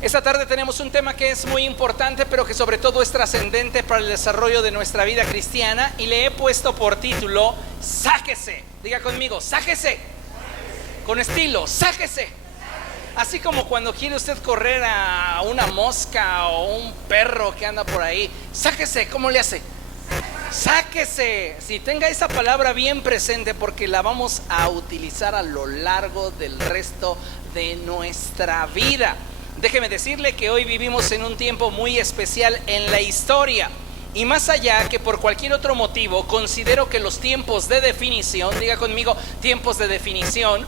Esta tarde tenemos un tema que es muy importante, pero que sobre todo es trascendente para el desarrollo de nuestra vida cristiana, y le he puesto por título: sáquese. Diga conmigo: sáquese. Con estilo: sáquese. Así como cuando quiere usted correr a una mosca o un perro que anda por ahí, sáquese. ¿Cómo le hace? Sáquese. Si tenga esa palabra bien presente, porque la vamos a utilizar a lo largo del resto de nuestra vida. Déjeme decirle que hoy vivimos en un tiempo muy especial en la historia, y más allá que por cualquier otro motivo, considero que los tiempos de definición, diga conmigo: tiempos de definición,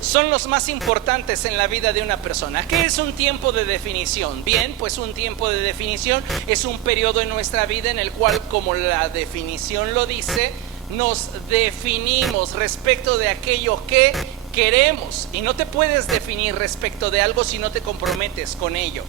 son los más importantes en la vida de una persona. ¿Qué es un tiempo de definición? Bien, pues un tiempo de definición es un periodo en nuestra vida en el cual, como la definición lo dice, nos definimos respecto de aquello que queremos, y no te puedes definir respecto de algo si no te comprometes con ello.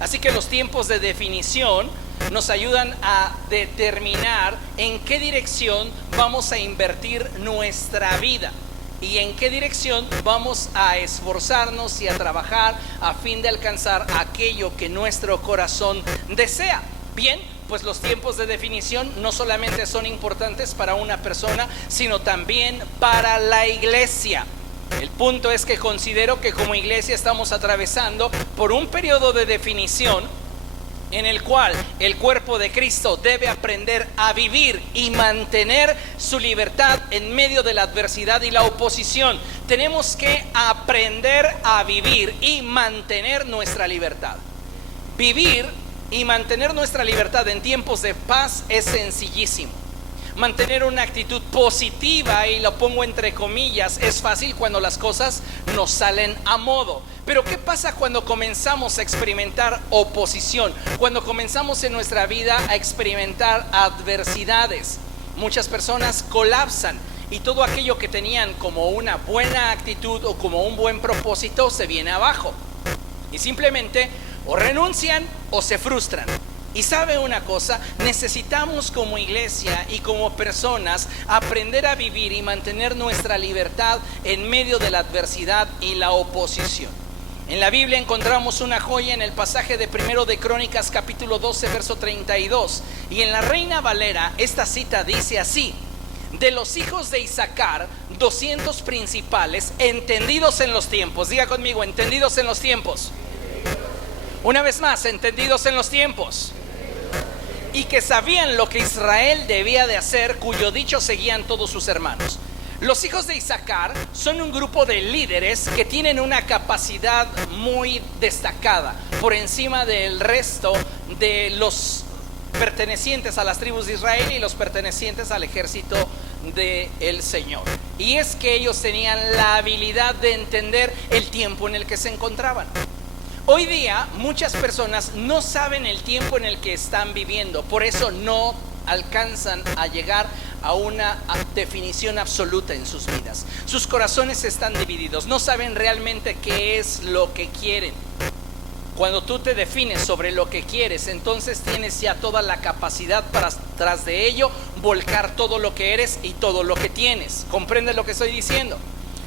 Así que los tiempos de definición nos ayudan a determinar en qué dirección vamos a invertir nuestra vida y en qué dirección vamos a esforzarnos y a trabajar a fin de alcanzar aquello que nuestro corazón desea. Bien, pues los tiempos de definición no solamente son importantes para una persona, sino también para la iglesia. El punto es que considero que como iglesia estamos atravesando por un periodo de definición en el cual el cuerpo de Cristo debe aprender a vivir y mantener su libertad en medio de la adversidad y la oposición. Tenemos que aprender a vivir y mantener nuestra libertad. Vivir y mantener nuestra libertad en tiempos de paz es sencillísimo. Mantener una actitud positiva, y lo pongo entre comillas, es fácil cuando las cosas nos salen a modo. Pero ¿qué pasa cuando comenzamos a experimentar oposición? Cuando comenzamos en nuestra vida a experimentar adversidades. Muchas personas colapsan, y todo aquello que tenían como una buena actitud o como un buen propósito se viene abajo. Y simplemente o renuncian o se frustran. Y sabe una cosa, necesitamos como iglesia y como personas aprender a vivir y mantener nuestra libertad en medio de la adversidad y la oposición. En la Biblia encontramos una joya en el pasaje de 1 de Crónicas capítulo 12 verso 32, y en la Reina Valera esta cita dice así: de los hijos de Isaacar, 200 principales, entendidos en los tiempos. Diga conmigo: entendidos en los tiempos. Una vez más: entendidos en los tiempos. Y que sabían lo que Israel debía de hacer, cuyo dicho seguían todos sus hermanos. Los hijos de Isaacar son un grupo de líderes que tienen una capacidad muy destacada por encima del resto de los pertenecientes a las tribus de Israel y los pertenecientes al ejército del Señor. Y es que ellos tenían la habilidad de entender el tiempo en el que se encontraban. Hoy día muchas personas no saben el tiempo en el que están viviendo, por eso no alcanzan a llegar a una definición absoluta en sus vidas. Sus corazones están divididos, no saben realmente qué es lo que quieren. Cuando tú te defines sobre lo que quieres, entonces tienes ya toda la capacidad para, tras de ello, volcar todo lo que eres y todo lo que tienes. ¿Comprende lo que estoy diciendo?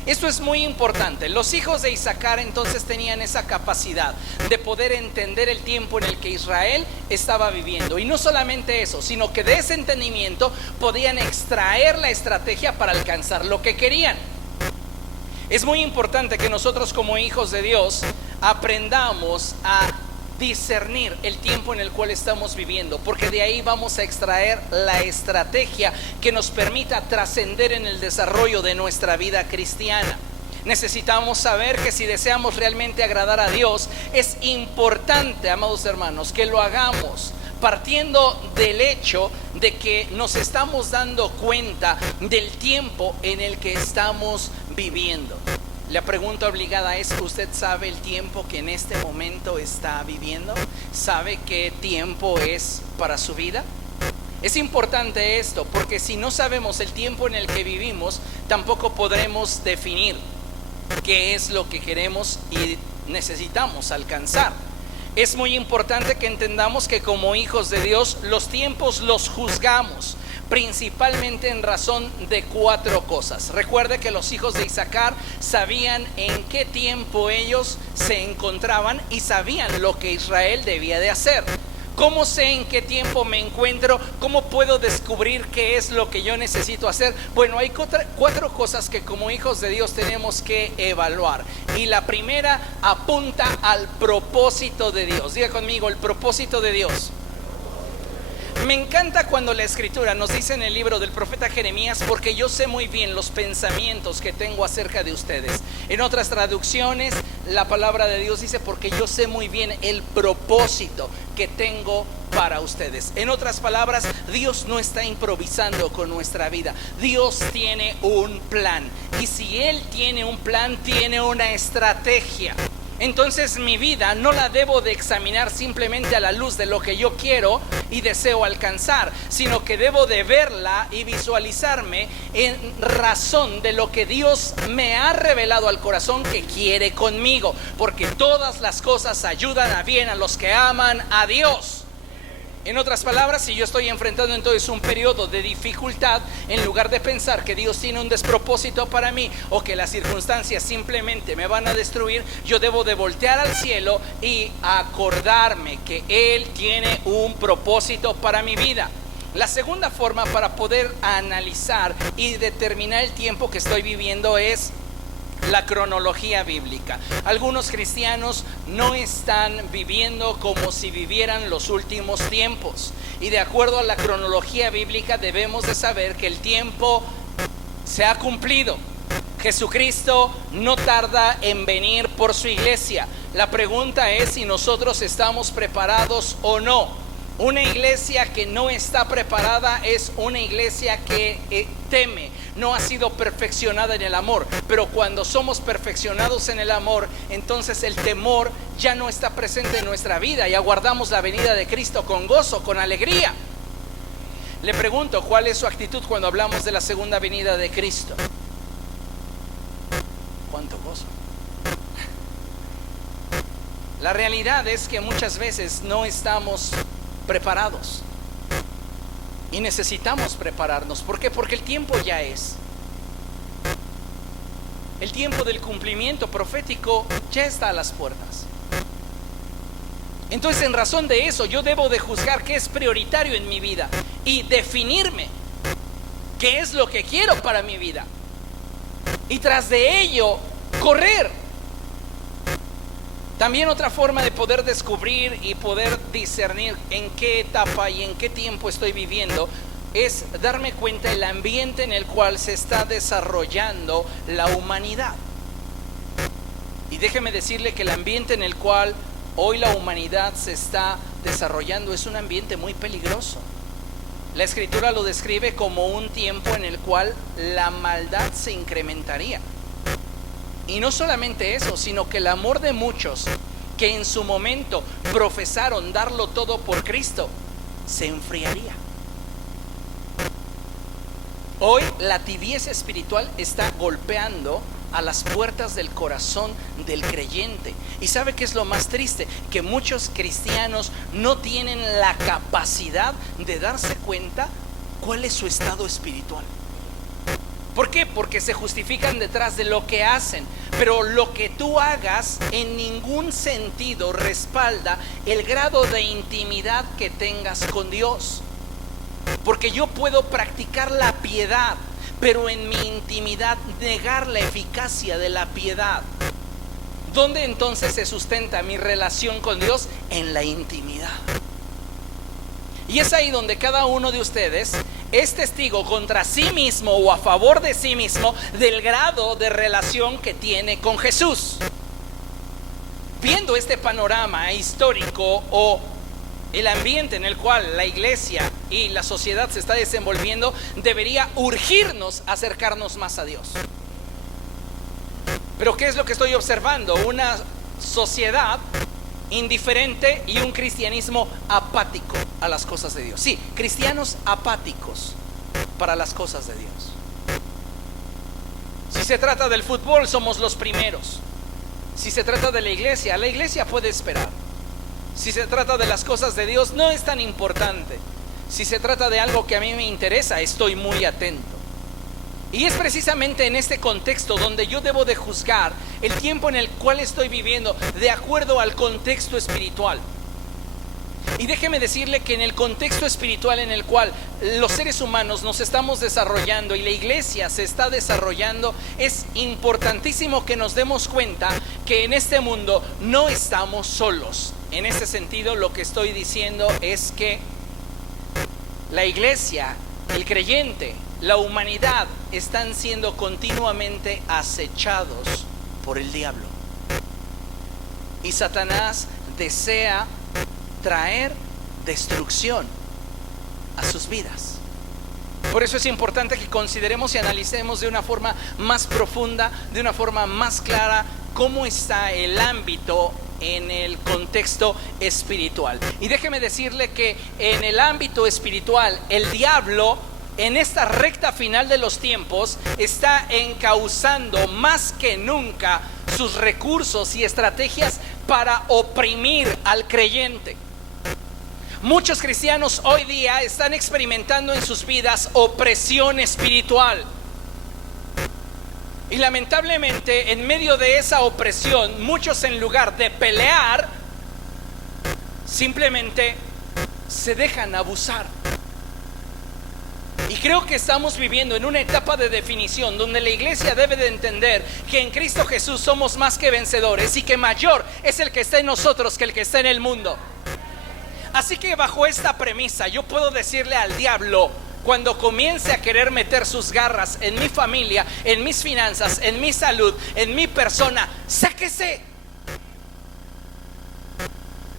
Esto es muy importante. Los hijos de Isaacar entonces tenían esa capacidad de poder entender el tiempo en el que Israel estaba viviendo. Y no solamente eso, sino que de ese entendimiento podían extraer la estrategia para alcanzar lo que querían. Es muy importante que nosotros como hijos de Dios aprendamos a discernir el tiempo en el cual estamos viviendo, porque de ahí vamos a extraer la estrategia que nos permita trascender en el desarrollo de nuestra vida cristiana. Necesitamos saber que si deseamos realmente agradar a Dios, es importante, amados hermanos, que lo hagamos partiendo del hecho de que nos estamos dando cuenta del tiempo en el que estamos viviendo. La pregunta obligada es: ¿usted sabe el tiempo que en este momento está viviendo? ¿Sabe qué tiempo es para su vida? Es importante esto, porque si no sabemos el tiempo en el que vivimos, tampoco podremos definir qué es lo que queremos y necesitamos alcanzar. Es muy importante que entendamos que como hijos de Dios los tiempos los juzgamos, principalmente en razón de 4 cosas. Recuerde que los hijos de Isaacar sabían en qué tiempo ellos se encontraban y sabían lo que Israel debía de hacer. ¿Cómo sé en qué tiempo me encuentro? ¿Cómo puedo descubrir qué es lo que yo necesito hacer? Bueno, hay 4 cosas que como hijos de Dios tenemos que evaluar. Y la primera apunta al propósito de Dios. Diga conmigo, el propósito de Dios. Me encanta cuando la escritura nos dice en el libro del profeta Jeremías, porque yo sé muy bien los pensamientos que tengo acerca de ustedes. En otras traducciones, la palabra de Dios dice, porque yo sé muy bien el propósito que tengo para ustedes. En otras palabras, Dios no está improvisando con nuestra vida. Dios tiene un plan. Y si Él tiene un plan, tiene una estrategia. Entonces mi vida no la debo de examinar simplemente a la luz de lo que yo quiero y deseo alcanzar, sino que debo de verla y visualizarme en razón de lo que Dios me ha revelado al corazón que quiere conmigo, porque todas las cosas ayudan a bien a los que aman a Dios. En otras palabras, si yo estoy enfrentando entonces un periodo de dificultad, en lugar de pensar que Dios tiene un despropósito para mí o que las circunstancias simplemente me van a destruir, yo debo de voltear al cielo y acordarme que Él tiene un propósito para mi vida. La segunda forma para poder analizar y determinar el tiempo que estoy viviendo es la cronología bíblica. Algunos cristianos no están viviendo como si vivieran los últimos tiempos, y de acuerdo a la cronología bíblica debemos de saber que el tiempo se ha cumplido. Jesucristo no tarda en venir por su iglesia. La pregunta es si nosotros estamos preparados o no. Una iglesia que no está preparada es una iglesia que teme, no ha sido perfeccionada en el amor. Pero cuando somos perfeccionados en el amor, entonces el temor ya no está presente en nuestra vida y aguardamos la venida de Cristo con gozo, con alegría. Le pregunto, ¿cuál es su actitud cuando hablamos de la segunda venida de Cristo? ¿Cuánto gozo? La realidad es que muchas veces no estamos preparados y necesitamos prepararnos. ¿Por qué? Porque el tiempo ya es. El tiempo del cumplimiento profético ya está a las puertas. Entonces, en razón de eso, yo debo de juzgar qué es prioritario en mi vida y definirme qué es lo que quiero para mi vida, y tras de ello correr. También otra forma de poder descubrir y poder discernir en qué etapa y en qué tiempo estoy viviendo es darme cuenta del ambiente en el cual se está desarrollando la humanidad. Y déjeme decirle que el ambiente en el cual hoy la humanidad se está desarrollando es un ambiente muy peligroso. La Escritura lo describe como un tiempo en el cual la maldad se incrementaría. Y no solamente eso, sino que el amor de muchos que en su momento profesaron darlo todo por Cristo se enfriaría. Hoy la tibieza espiritual está golpeando a las puertas del corazón del creyente. ¿Y sabe qué es lo más triste? Que muchos cristianos no tienen la capacidad de darse cuenta cuál es su estado espiritual. ¿Por qué? Porque se justifican detrás de lo que hacen, pero lo que tú hagas en ningún sentido respalda el grado de intimidad que tengas con Dios. Porque yo puedo practicar la piedad, pero en mi intimidad negar la eficacia de la piedad. ¿Dónde entonces se sustenta mi relación con Dios? En la intimidad. Y es ahí donde cada uno de ustedes es testigo contra sí mismo o a favor de sí mismo del grado de relación que tiene con Jesús. Viendo este panorama histórico o el ambiente en el cual la iglesia y la sociedad se está desenvolviendo, debería urgirnos a acercarnos más a Dios. Pero ¿qué es lo que estoy observando? Una sociedad indiferente y un cristianismo apático a las cosas de Dios. Sí, cristianos apáticos para las cosas de Dios. Si se trata del fútbol, somos los primeros. Si se trata de la iglesia puede esperar. Si se trata de las cosas de Dios, no es tan importante. Si se trata de algo que a mí me interesa, estoy muy atento. Y es precisamente en este contexto donde yo debo de juzgar el tiempo en el cual estoy viviendo de acuerdo al contexto espiritual. Y déjeme decirle que en el contexto espiritual en el cual los seres humanos nos estamos desarrollando y la iglesia se está desarrollando, es importantísimo que nos demos cuenta que en este mundo no estamos solos. En ese sentido, lo que estoy diciendo es que la iglesia, el creyente, la humanidad están siendo continuamente acechados por el diablo. Y Satanás desea traer destrucción a sus vidas. Por eso es importante que consideremos y analicemos de una forma más profunda, de una forma más clara, cómo está el ámbito en el contexto espiritual. Y déjeme decirle que en el ámbito espiritual, el diablo en esta recta final de los tiempos está encauzando más que nunca sus recursos y estrategias para oprimir al creyente. Muchos cristianos hoy día están experimentando en sus vidas opresión espiritual. Y lamentablemente, en medio de esa opresión, muchos, en lugar de pelear, simplemente se dejan abusar. Y creo que estamos viviendo en una etapa de definición donde la iglesia debe de entender que en Cristo Jesús somos más que vencedores y que mayor es el que está en nosotros que el que está en el mundo. Así que bajo esta premisa yo puedo decirle al diablo, cuando comience a querer meter sus garras en mi familia, en mis finanzas, en mi salud, en mi persona, sáquese.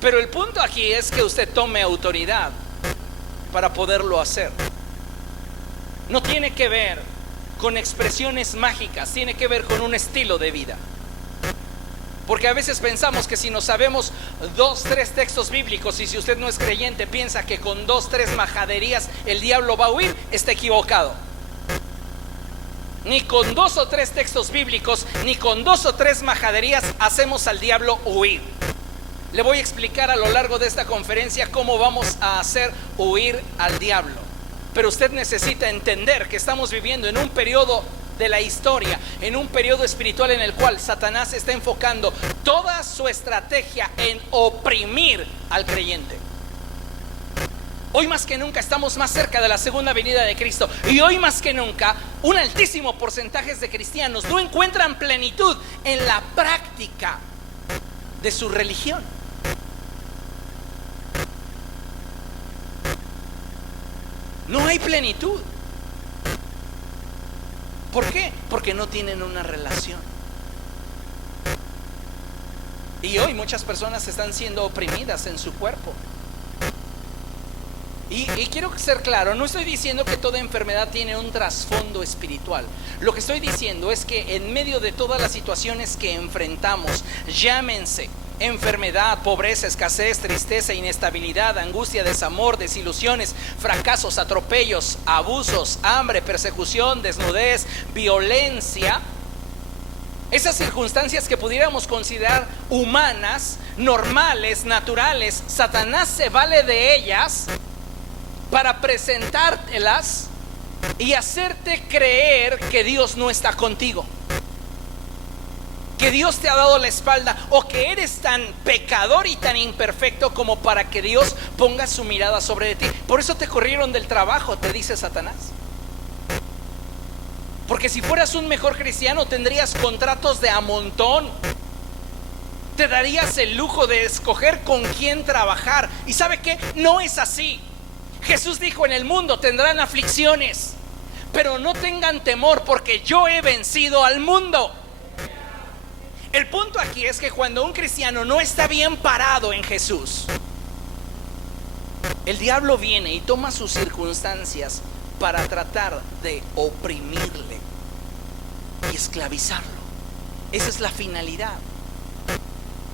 Pero el punto aquí es que usted tome autoridad para poderlo hacer. No tiene que ver con expresiones mágicas, tiene que ver con un estilo de vida. Porque a veces pensamos que si no sabemos 2, 3 textos bíblicos, y si usted no es creyente piensa que con 2, 3 majaderías el diablo va a huir, está equivocado. Ni con 2 o 3 textos bíblicos, ni con 2 o 3 majaderías hacemos al diablo huir. Le voy a explicar a lo largo de esta conferencia cómo vamos a hacer huir al diablo. Pero usted necesita entender que estamos viviendo en un periodo de la historia, en un periodo espiritual en el cual Satanás está enfocando toda su estrategia en oprimir al creyente. Hoy más que nunca estamos más cerca de la segunda venida de Cristo, y hoy más que nunca un altísimo porcentaje de cristianos no encuentran plenitud en la práctica de su religión. No hay plenitud. ¿Por qué? Porque no tienen una relación. Y hoy muchas personas están siendo oprimidas en su cuerpo. Y quiero ser claro, no estoy diciendo que toda enfermedad tiene un trasfondo espiritual. Lo que estoy diciendo es que en medio de todas las situaciones que enfrentamos, llámense enfermedad, pobreza, escasez, tristeza, inestabilidad, angustia, desamor, desilusiones, fracasos, atropellos, abusos, hambre, persecución, desnudez, violencia, esas circunstancias que pudiéramos considerar humanas, normales, naturales, Satanás se vale de ellas para presentártelas y hacerte creer que Dios no está contigo, que Dios te ha dado la espalda, o que eres tan pecador y tan imperfecto como para que Dios ponga su mirada sobre ti. Por eso te corrieron del trabajo, te dice Satanás. Porque si fueras un mejor cristiano tendrías contratos de a montón, te darías el lujo de escoger con quién trabajar. ¿Y sabe qué? No es así. Jesús dijo: en el mundo tendrán aflicciones, pero no tengan temor, porque yo he vencido al mundo. El punto aquí es que cuando un cristiano no está bien parado en Jesús, el diablo viene y toma sus circunstancias para tratar de oprimirle y esclavizarlo. Esa es la finalidad.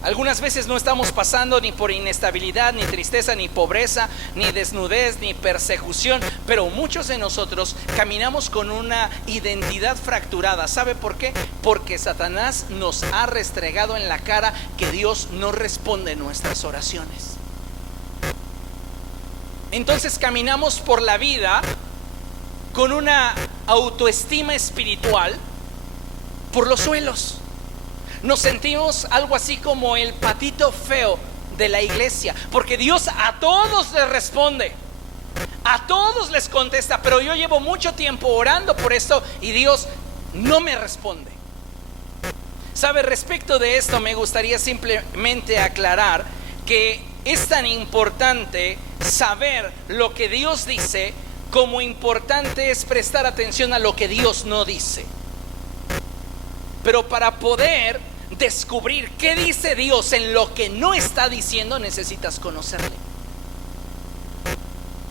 Algunas veces no estamos pasando ni por inestabilidad, ni tristeza, ni pobreza, ni desnudez, ni persecución, pero muchos de nosotros caminamos con una identidad fracturada. ¿Sabe por qué? Porque Satanás nos ha restregado en la cara que Dios no responde nuestras oraciones. Entonces caminamos por la vida con una autoestima espiritual por los suelos. Nos sentimos algo así como el patito feo de la iglesia, porque Dios a todos les responde, a todos les contesta, pero yo llevo mucho tiempo orando por esto y Dios no me responde. ¿Sabe? Respecto de esto me gustaría simplemente aclarar que es tan importante saber lo que Dios dice como importante es prestar atención a lo que Dios no dice. Pero para poder descubrir qué dice Dios en lo que no está diciendo, necesitas conocerle.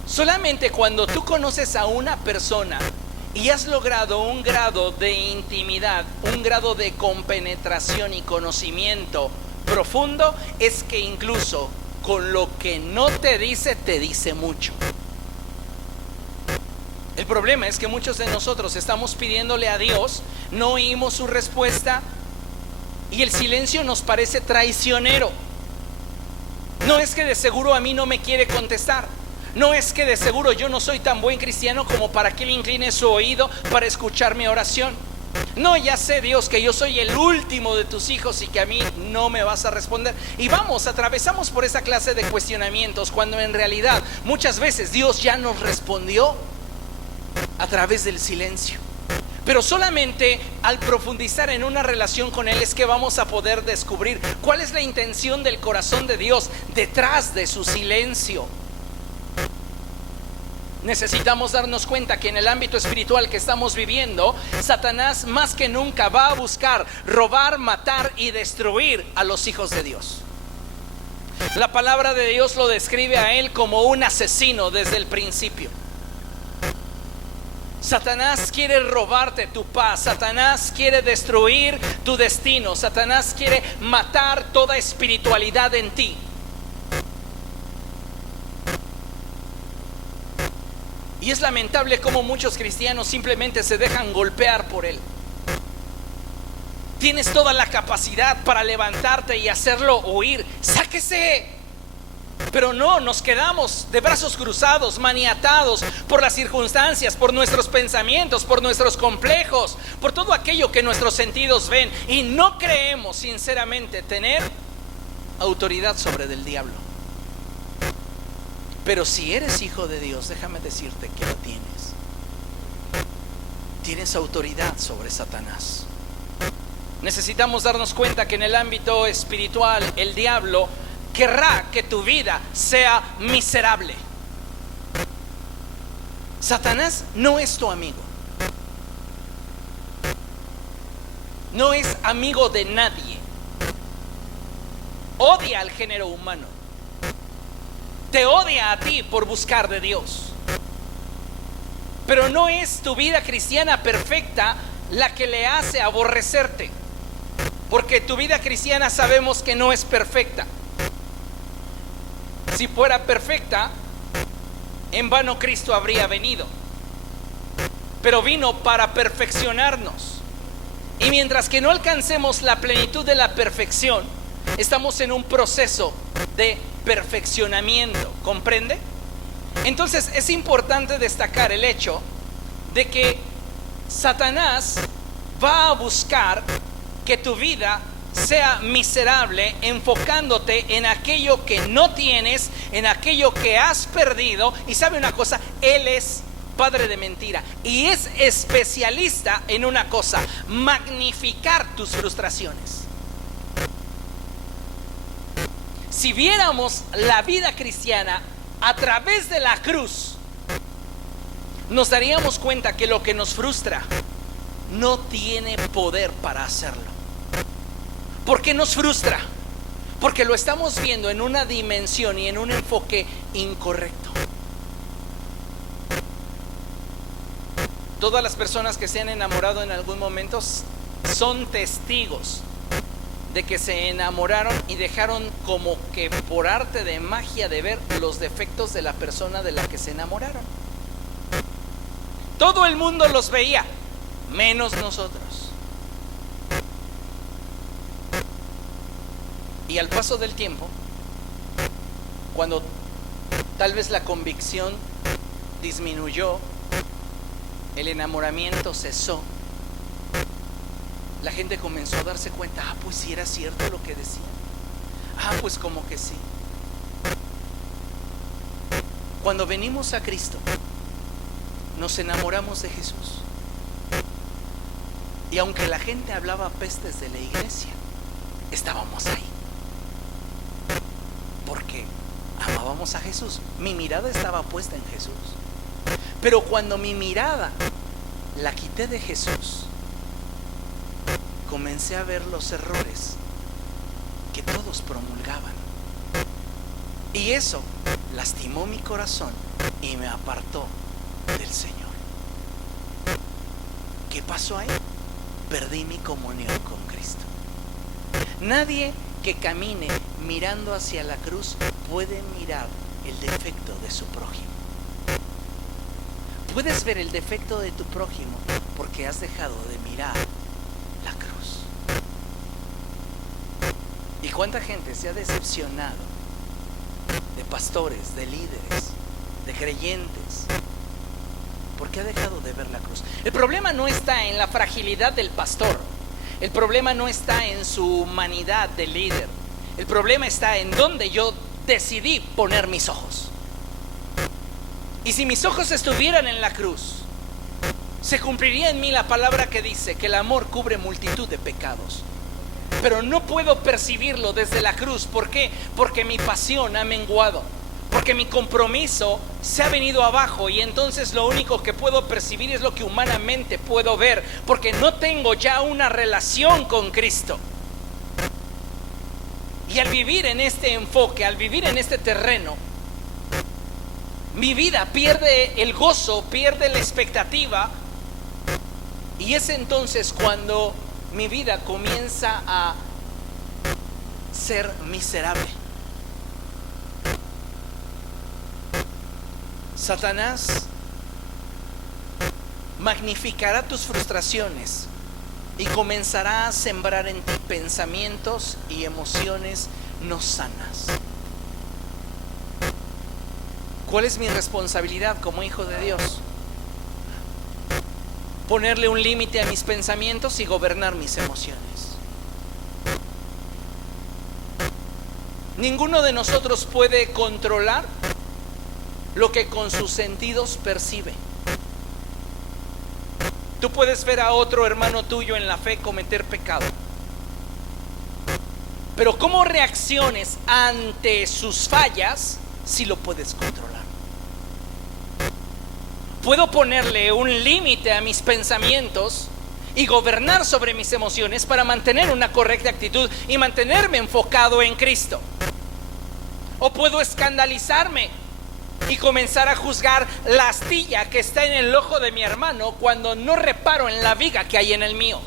Solamente cuando tú conoces a una persona y has logrado un grado de intimidad, un grado de compenetración y conocimiento profundo, es que incluso con lo que no te dice mucho. El problema es que muchos de nosotros estamos pidiéndole a Dios, no oímos su respuesta y el silencio nos parece traicionero. No es que de seguro a mí no me quiere contestar, no es que de seguro yo no soy tan buen cristiano como para que Él incline su oído para escuchar mi oración. No, ya sé, Dios, que yo soy el último de tus hijos y que a mí no me vas a responder. Y atravesamos por esa clase de cuestionamientos cuando en realidad muchas veces Dios ya nos respondió a través del silencio. Pero solamente al profundizar en una relación con Él es que vamos a poder descubrir cuál es la intención del corazón de Dios detrás de su silencio. Necesitamos darnos cuenta que en el ámbito espiritual que estamos viviendo, Satanás más que nunca va a buscar robar, matar y destruir a los hijos de Dios. La palabra de Dios lo describe a él como un asesino desde el principio. Satanás quiere robarte tu paz, Satanás quiere destruir tu destino, Satanás quiere matar toda espiritualidad en ti. Y es lamentable cómo muchos cristianos simplemente se dejan golpear por él. Tienes toda la capacidad para levantarte y hacerlo huir. ¡Sáquese! Pero no, nos quedamos de brazos cruzados, maniatados por las circunstancias, por nuestros pensamientos, por nuestros complejos, por todo aquello que nuestros sentidos ven. Y no creemos sinceramente tener autoridad sobre del diablo. Pero si eres hijo de Dios, déjame decirte que lo tienes. Tienes autoridad sobre Satanás. Necesitamos darnos cuenta que en el ámbito espiritual el diablo querrá que tu vida sea miserable. Satanás no es tu amigo. No es amigo de nadie. Odia al género humano. Te odia a ti por buscar de Dios. Pero no es tu vida cristiana perfecta la que le hace aborrecerte. Porque tu vida cristiana sabemos que no es perfecta. Si fuera perfecta, en vano Cristo habría venido. Pero vino para perfeccionarnos. Y mientras que no alcancemos la plenitud de la perfección, estamos en un proceso de perfeccionamiento, ¿comprende? Entonces es importante destacar el hecho de que Satanás va a buscar que tu vida sea miserable, enfocándote en aquello que no tienes, en aquello que has perdido. Y sabe una cosa, él es padre de mentira y es especialista en una cosa: magnificar tus frustraciones. Si viéramos la vida cristiana a través de la cruz, nos daríamos cuenta que lo que nos frustra no tiene poder para hacerlo. ¿Por qué nos frustra? Porque lo estamos viendo en una dimensión y en un enfoque incorrecto. Todas las personas que se han enamorado en algún momento son testigos de que se enamoraron y dejaron como que por arte de magia de ver los defectos de la persona de la que se enamoraron. Todo el mundo los veía, menos nosotros. Y al paso del tiempo, cuando Tal vez la convicción disminuyó, el enamoramiento cesó. La gente comenzó a darse cuenta, pues sí era cierto lo que decían. Pues como que sí. Cuando venimos a Cristo, nos enamoramos de Jesús. Y aunque la gente hablaba pestes de la iglesia, estábamos ahí. Porque amábamos a Jesús. Mi mirada estaba puesta en Jesús. Pero cuando mi mirada la quité de Jesús, comencé a ver los errores que todos promulgaban. Y eso lastimó mi corazón y me apartó del Señor. ¿Qué pasó ahí? Perdí mi comunión con Cristo. Nadie que camine mirando hacia la cruz puede mirar el defecto de su prójimo. Puedes ver el defecto de tu prójimo porque has dejado de mirar la cruz. ¿Y cuánta gente se ha decepcionado de pastores, de líderes, de creyentes, porque ha dejado de ver la cruz? El problema no está en la fragilidad del pastor. El problema no está en su humanidad de líder. El problema está en donde yo decidí poner mis ojos. Y si mis ojos estuvieran en la cruz, se cumpliría en mí la palabra que dice que el amor cubre multitud de pecados. Pero no puedo percibirlo desde la cruz. ¿Por qué? Porque mi pasión ha menguado, porque mi compromiso se ha venido abajo, y entonces lo único que puedo percibir es lo que humanamente puedo ver, porque no tengo ya una relación con Cristo. Y al vivir en este enfoque, al vivir en este terreno, mi vida pierde el gozo, pierde la expectativa, y es entonces cuando mi vida comienza a ser miserable. Satanás magnificará tus frustraciones y comenzará a sembrar en ti pensamientos y emociones no sanas. ¿Cuál es mi responsabilidad como hijo de Dios? Ponerle un límite a mis pensamientos y gobernar mis emociones. Ninguno de nosotros puede controlar lo que con sus sentidos percibe. Tú puedes ver a otro hermano tuyo en la fe cometer pecado, pero cómo reacciones ante sus fallas, sí lo puedes controlar. Puedo ponerle un límite a mis pensamientos y gobernar sobre mis emociones para mantener una correcta actitud y mantenerme enfocado en Cristo. O puedo escandalizarme y comenzar a juzgar la astilla que está en el ojo de mi hermano cuando no reparo en la viga que hay en el mío.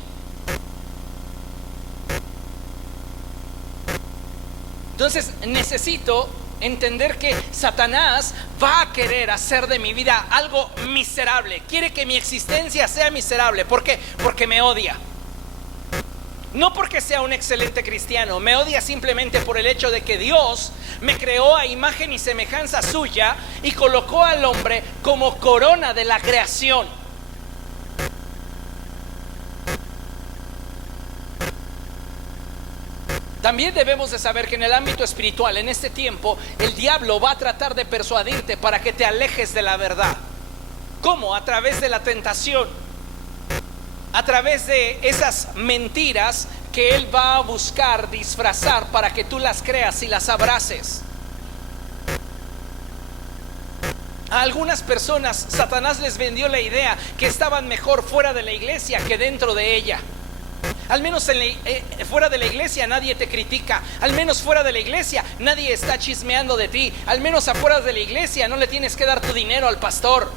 Entonces necesito entender que Satanás va a querer hacer de mi vida algo miserable. Quiere que mi existencia sea miserable. ¿Por qué? Porque me odia. No porque sea un excelente cristiano. Me odia simplemente por el hecho de que Dios me creó a imagen y semejanza suya y colocó al hombre como corona de la creación. También debemos de saber que en el ámbito espiritual, en este tiempo, el diablo va a tratar de persuadirte para que te alejes de la verdad. ¿Cómo? A través de la tentación, a través de esas mentiras que él va a buscar disfrazar para que tú las creas y las abraces. A algunas personas Satanás les vendió la idea que estaban mejor fuera de la iglesia que dentro de ella. Al menos fuera de la iglesia nadie te critica. Al menos fuera de la iglesia nadie está chismeando de ti. Al menos afuera de la iglesia no le tienes que dar tu dinero al pastor.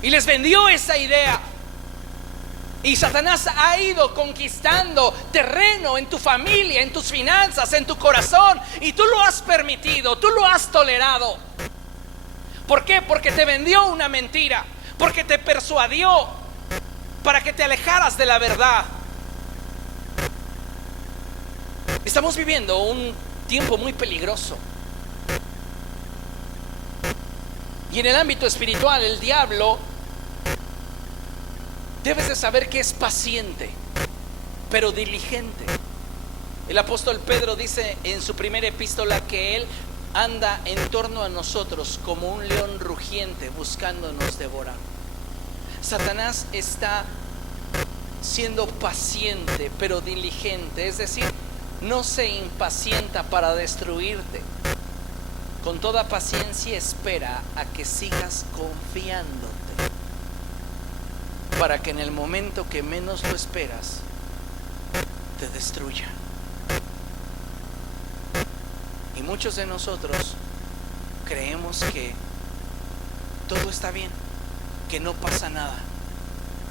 Y les vendió esa idea. Y Satanás ha ido conquistando terreno en tu familia, en tus finanzas, en tu corazón. Y tú lo has permitido, tú lo has tolerado. ¿Por qué? Porque te vendió una mentira. Porque te persuadió para que te alejaras de la verdad. Estamos viviendo un tiempo muy peligroso. Y en el ámbito espiritual, el diablo, debes de saber que es paciente, pero diligente. El apóstol Pedro dice en su primera epístola que él anda en torno a nosotros como un león rugiente buscándonos devorar. Satanás está siendo paciente pero diligente, es decir, no se impacienta para destruirte. Con toda paciencia espera a que sigas confiándote, para que en el momento que menos lo esperas te destruya. Y muchos de nosotros creemos que todo está bien, que no pasa nada.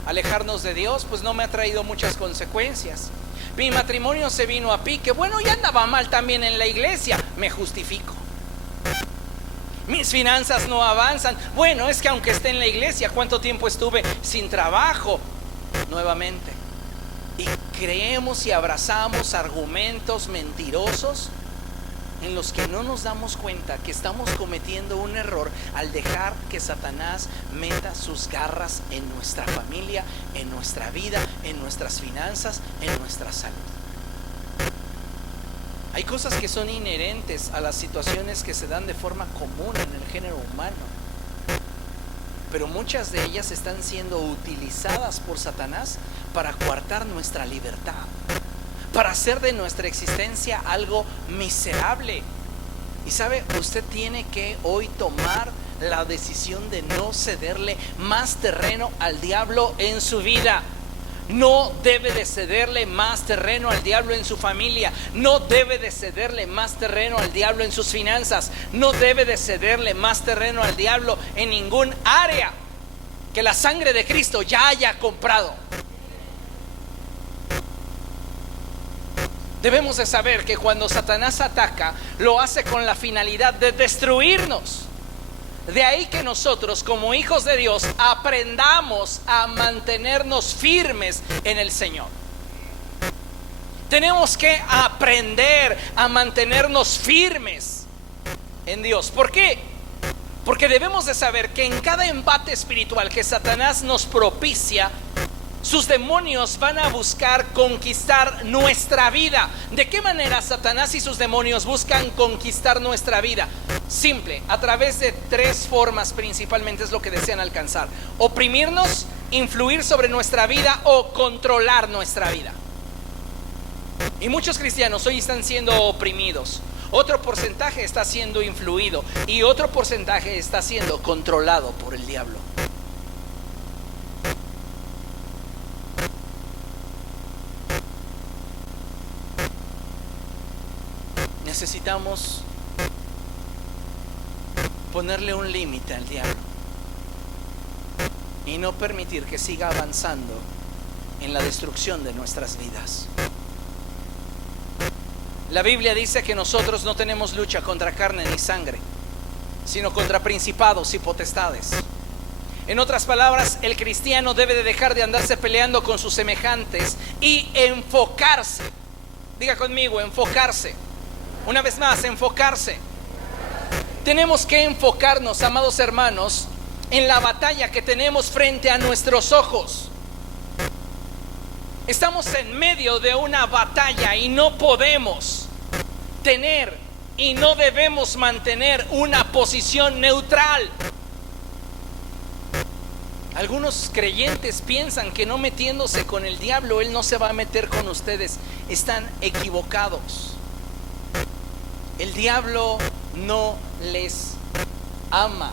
Alejarnos de Dios pues no me ha traído muchas consecuencias. Mi matrimonio se vino a pique, bueno, ya andaba mal también en la iglesia, me justifico. Mis finanzas no avanzan, bueno, es que aunque esté en la iglesia, ¿cuánto tiempo estuve sin trabajo? Nuevamente. Y creemos y abrazamos argumentos mentirosos en los que no nos damos cuenta que estamos cometiendo un error al dejar que Satanás meta sus garras en nuestra familia, en nuestra vida, en nuestras finanzas, en nuestra salud. Hay cosas que son inherentes a las situaciones que se dan de forma común en el género humano, pero muchas de ellas están siendo utilizadas por Satanás para coartar nuestra libertad, para hacer de nuestra existencia algo miserable. Y sabe, usted tiene que hoy tomar la decisión de no cederle más terreno al diablo en su vida. No debe de cederle más terreno al diablo en su familia. No debe de cederle más terreno al diablo en sus finanzas. No debe de cederle más terreno al diablo en ningún área que la sangre de Cristo ya haya comprado. Debemos de saber que cuando Satanás ataca, lo hace con la finalidad de destruirnos. De ahí que nosotros como hijos de Dios aprendamos a mantenernos firmes en el Señor. Tenemos que aprender a mantenernos firmes en Dios. ¿Por qué? Porque debemos de saber que en cada embate espiritual que Satanás nos propicia, sus demonios van a buscar conquistar nuestra vida. ¿De qué manera Satanás y sus demonios buscan conquistar nuestra vida? Simple, a través de tres formas principalmente es lo que desean alcanzar: oprimirnos, influir sobre nuestra vida o controlar nuestra vida. Y muchos cristianos hoy están siendo oprimidos, otro porcentaje está siendo influido y otro porcentaje está siendo controlado por el diablo. Necesitamos ponerle un límite al diablo y no permitir que siga avanzando en la destrucción de nuestras vidas. La Biblia dice que nosotros no tenemos lucha contra carne ni sangre, sino contra principados y potestades. En otras palabras, el cristiano debe de dejar de andarse peleando con sus semejantes y enfocarse. Diga conmigo, enfocarse. Una vez más, enfocarse. Tenemos que enfocarnos, amados hermanos, en la batalla que tenemos frente a nuestros ojos. Estamos en medio de una batalla y no podemos tener y no debemos mantener una posición neutral. Algunos creyentes piensan que no metiéndose con el diablo, él no se va a meter con ustedes. Están equivocados. El diablo no les ama.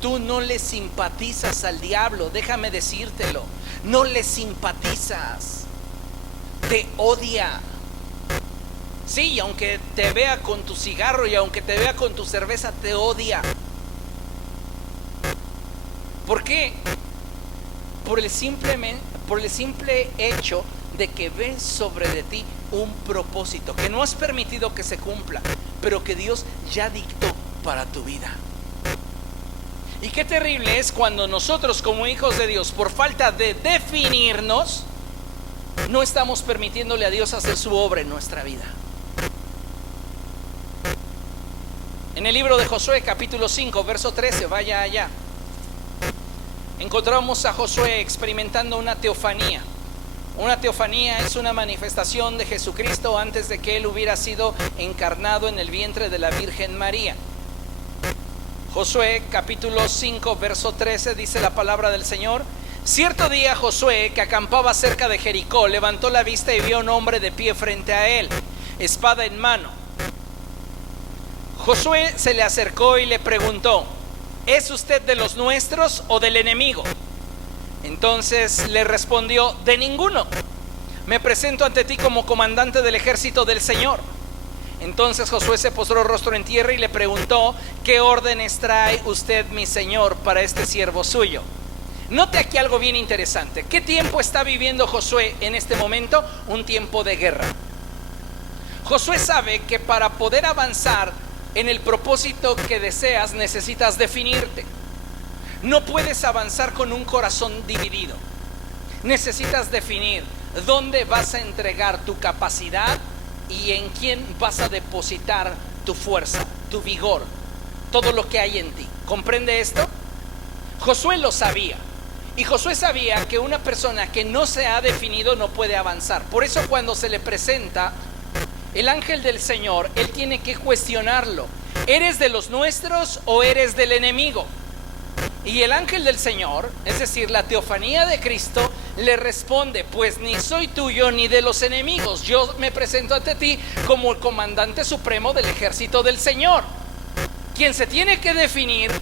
Tú no le simpatizas al diablo, déjame decírtelo. No le simpatizas. Te odia. Sí, y aunque te vea con tu cigarro y aunque te vea con tu cerveza, te odia. ¿Por qué? Por el simple hecho de que ve sobre de ti un propósito que no has permitido que se cumpla, pero que Dios ya dictó para tu vida. Y qué terrible es cuando nosotros como hijos de Dios, por falta de definirnos, no estamos permitiéndole a Dios hacer su obra en nuestra vida. En el libro de Josué, capítulo 5, verso 13, vaya allá. Encontramos a Josué experimentando una teofanía. Una teofanía es una manifestación de Jesucristo antes de que Él hubiera sido encarnado en el vientre de la Virgen María. Josué capítulo 5 verso 13 dice la palabra del Señor: cierto día Josué, que acampaba cerca de Jericó, levantó la vista y vio a un hombre de pie frente a él, espada en mano. Josué se le acercó y le preguntó: ¿es usted de los nuestros o del enemigo? Entonces le respondió: de ninguno. Me presento ante ti como comandante del ejército del Señor. Entonces Josué se postró rostro en tierra y le preguntó: ¿qué órdenes trae usted, mi señor, para este siervo suyo? Note aquí algo bien interesante. ¿Qué tiempo está viviendo Josué en este momento? Un tiempo de guerra. Josué sabe que para poder avanzar en el propósito que deseas necesitas definirte. No puedes avanzar con un corazón dividido. Necesitas definir dónde vas a entregar tu capacidad y en quién vas a depositar tu fuerza, tu vigor, todo lo que hay en ti. ¿Comprende esto? Josué lo sabía. Y Josué sabía que una persona que no se ha definido no puede avanzar. Por eso cuando se le presenta el ángel del Señor, él tiene que cuestionarlo: ¿eres de los nuestros o eres del enemigo? Y el ángel del Señor, es decir, la teofanía de Cristo, le responde: pues ni soy tuyo ni de los enemigos. Yo me presento ante ti como el comandante supremo del ejército del Señor. Quien se tiene que definir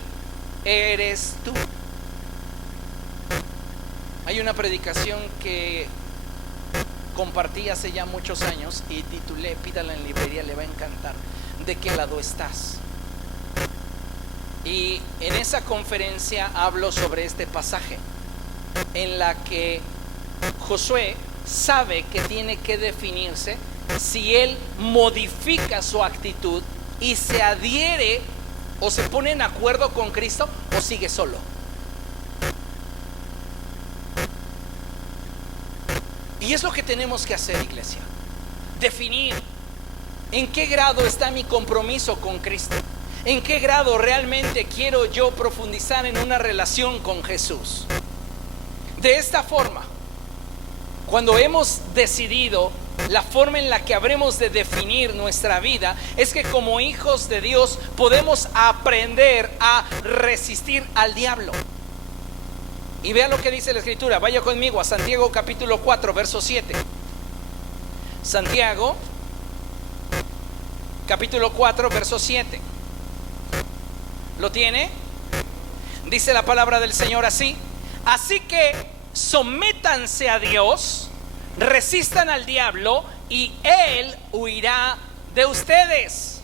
eres tú. Hay una predicación que compartí hace ya muchos años y titulé, pídala en librería, le va a encantar: ¿de qué lado estás? Y en esa conferencia hablo sobre este pasaje en la que Josué sabe que tiene que definirse si él modifica su actitud y se adhiere o se pone en acuerdo con Cristo o sigue solo. Y es lo que tenemos que hacer, iglesia: definir en qué grado está mi compromiso con Cristo. ¿En qué grado realmente quiero yo profundizar en una relación con Jesús? De esta forma, cuando hemos decidido la forma en la que habremos de definir nuestra vida, es que como hijos de Dios podemos aprender a resistir al diablo. Y vea lo que dice la Escritura. Vaya conmigo a Santiago capítulo 4 verso 7. Santiago capítulo 4 verso 7. ¿Lo tiene? Dice la palabra del Señor así: así que sométanse a Dios, resistan al diablo y Él huirá de ustedes.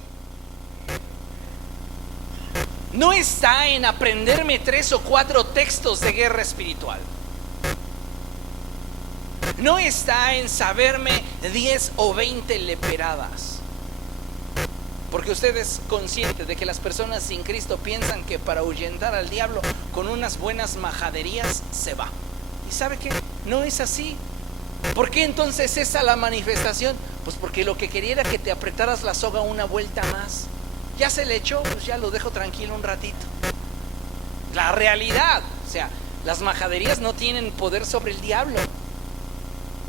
No está en aprenderme 3 o 4 textos de guerra espiritual. No está en saberme 10 o 20 leperadas. Porque usted es consciente de que las personas sin Cristo piensan que para ahuyentar al diablo con unas buenas majaderías se va. ¿Y sabe qué? No es así. ¿Por qué entonces esa la manifestación? Pues porque lo que quería era que te apretaras la soga una vuelta más. Ya se le echó, pues ya lo dejo tranquilo un ratito. La realidad, o sea, las majaderías no tienen poder sobre el diablo.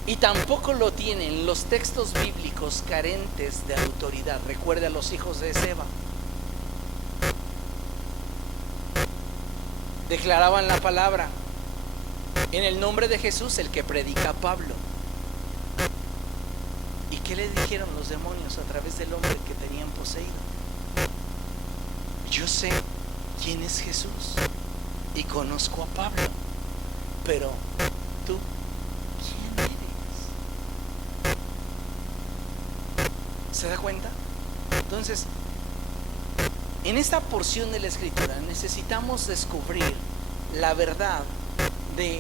Y tampoco lo tienen los textos bíblicos carentes de autoridad. Recuerde a los hijos de Seba. Declaraban la palabra en el nombre de Jesús, el que predica Pablo. ¿Y qué le dijeron los demonios a través del hombre que tenían poseído? Yo sé quién es Jesús y conozco a Pablo, pero tú, ¿quién eres? ¿Se da cuenta? Entonces, en esta porción de la Escritura necesitamos descubrir la verdad de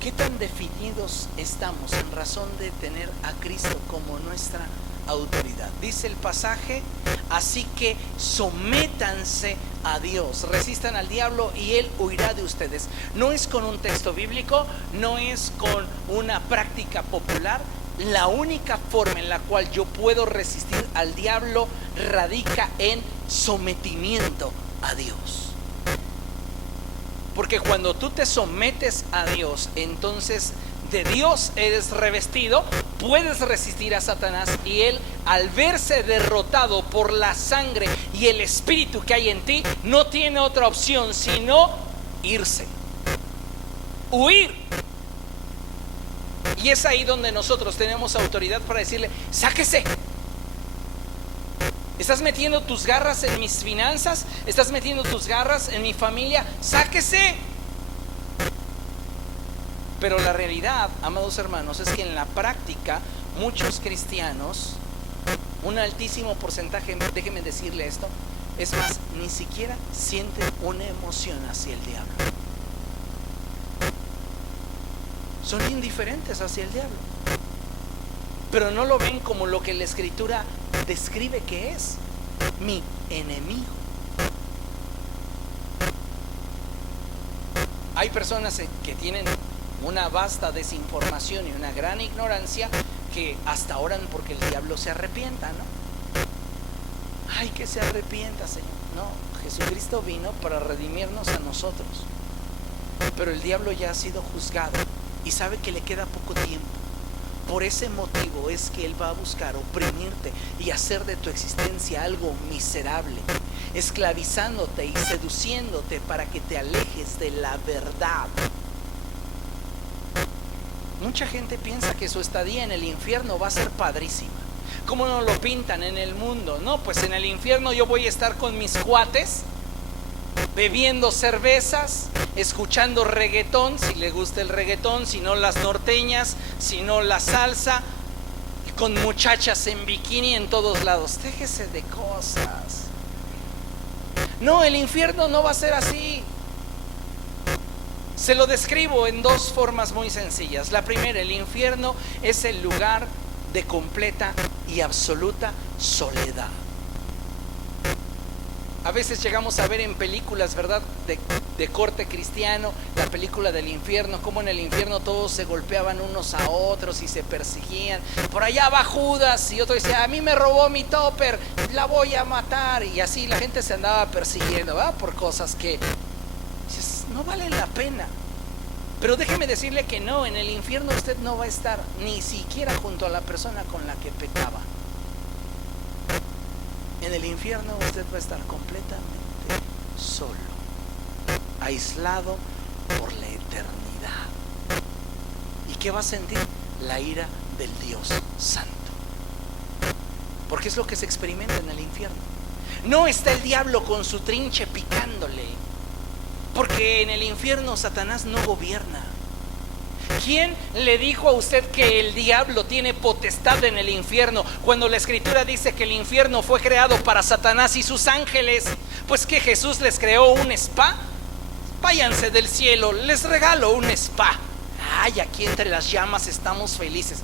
qué tan definidos estamos en razón de tener a Cristo como nuestra autoridad. Dice el pasaje: así que sométanse a Dios, resistan al diablo y Él huirá de ustedes. No es con un texto bíblico, no es con una práctica popular, La única forma en la cual yo puedo resistir al diablo radica en sometimiento a Dios. Porque cuando tú te sometes a Dios, entonces de Dios eres revestido, puedes resistir a Satanás, y él, al verse derrotado por la sangre y el espíritu que hay en ti, no tiene otra opción sino irse, huir. Y es ahí donde nosotros tenemos autoridad para decirle: sáquese. Estás metiendo tus garras en mis finanzas, estás metiendo tus garras en mi familia, sáquese. Pero la realidad, amados hermanos, es que en la práctica muchos cristianos, un altísimo porcentaje, déjenme decirle esto, es más, ni siquiera sienten una emoción hacia el diablo. Son indiferentes hacia el diablo, pero no lo ven como lo que la Escritura describe que es: mi enemigo. Hay personas que tienen una vasta desinformación y una gran ignorancia, que hasta oran porque el diablo se arrepienta, ¿no? Ay, que se arrepienta, Señor. No, Jesucristo vino para redimirnos a nosotros, pero el diablo ya ha sido juzgado y sabe que le queda poco tiempo. Por ese motivo es que él va a buscar oprimirte y hacer de tu existencia algo miserable, esclavizándote y seduciéndote para que te alejes de la verdad. Mucha gente piensa que su estadía en el infierno va a ser padrísima. ¿Cómo no lo pintan en el mundo? No, pues en el infierno yo voy a estar con mis cuates, bebiendo cervezas, escuchando reggaetón, si le gusta el reggaetón, si no las norteñas, si no la salsa, con muchachas en bikini en todos lados. Déjese de cosas. No, el infierno no va a ser así. Se lo describo en dos formas muy sencillas. La primera: el infierno es el lugar de completa y absoluta soledad. A veces llegamos a ver en películas, ¿verdad?, de corte cristiano, la película del infierno, como en el infierno todos se golpeaban unos a otros y se perseguían. Por allá va Judas y otro dice: a mí me robó mi topper, la voy a matar. Y así la gente se andaba persiguiendo, ¿verdad?, por cosas que no valen la pena. Pero déjeme decirle que no, en el infierno usted no va a estar ni siquiera junto a la persona con la que pecaba. En el infierno usted va a estar completamente solo, aislado por la eternidad. ¿Y qué va a sentir? La ira del Dios Santo. Porque es lo que se experimenta en el infierno. No está el diablo con su trinche picándole, porque en el infierno Satanás no gobierna. ¿Quién le dijo a usted que el diablo tiene potestad en el infierno, cuando la Escritura dice que el infierno fue creado para Satanás y sus ángeles? Pues que Jesús les creó un spa. Váyanse del cielo, les regalo un spa. Ay, aquí entre las llamas estamos felices.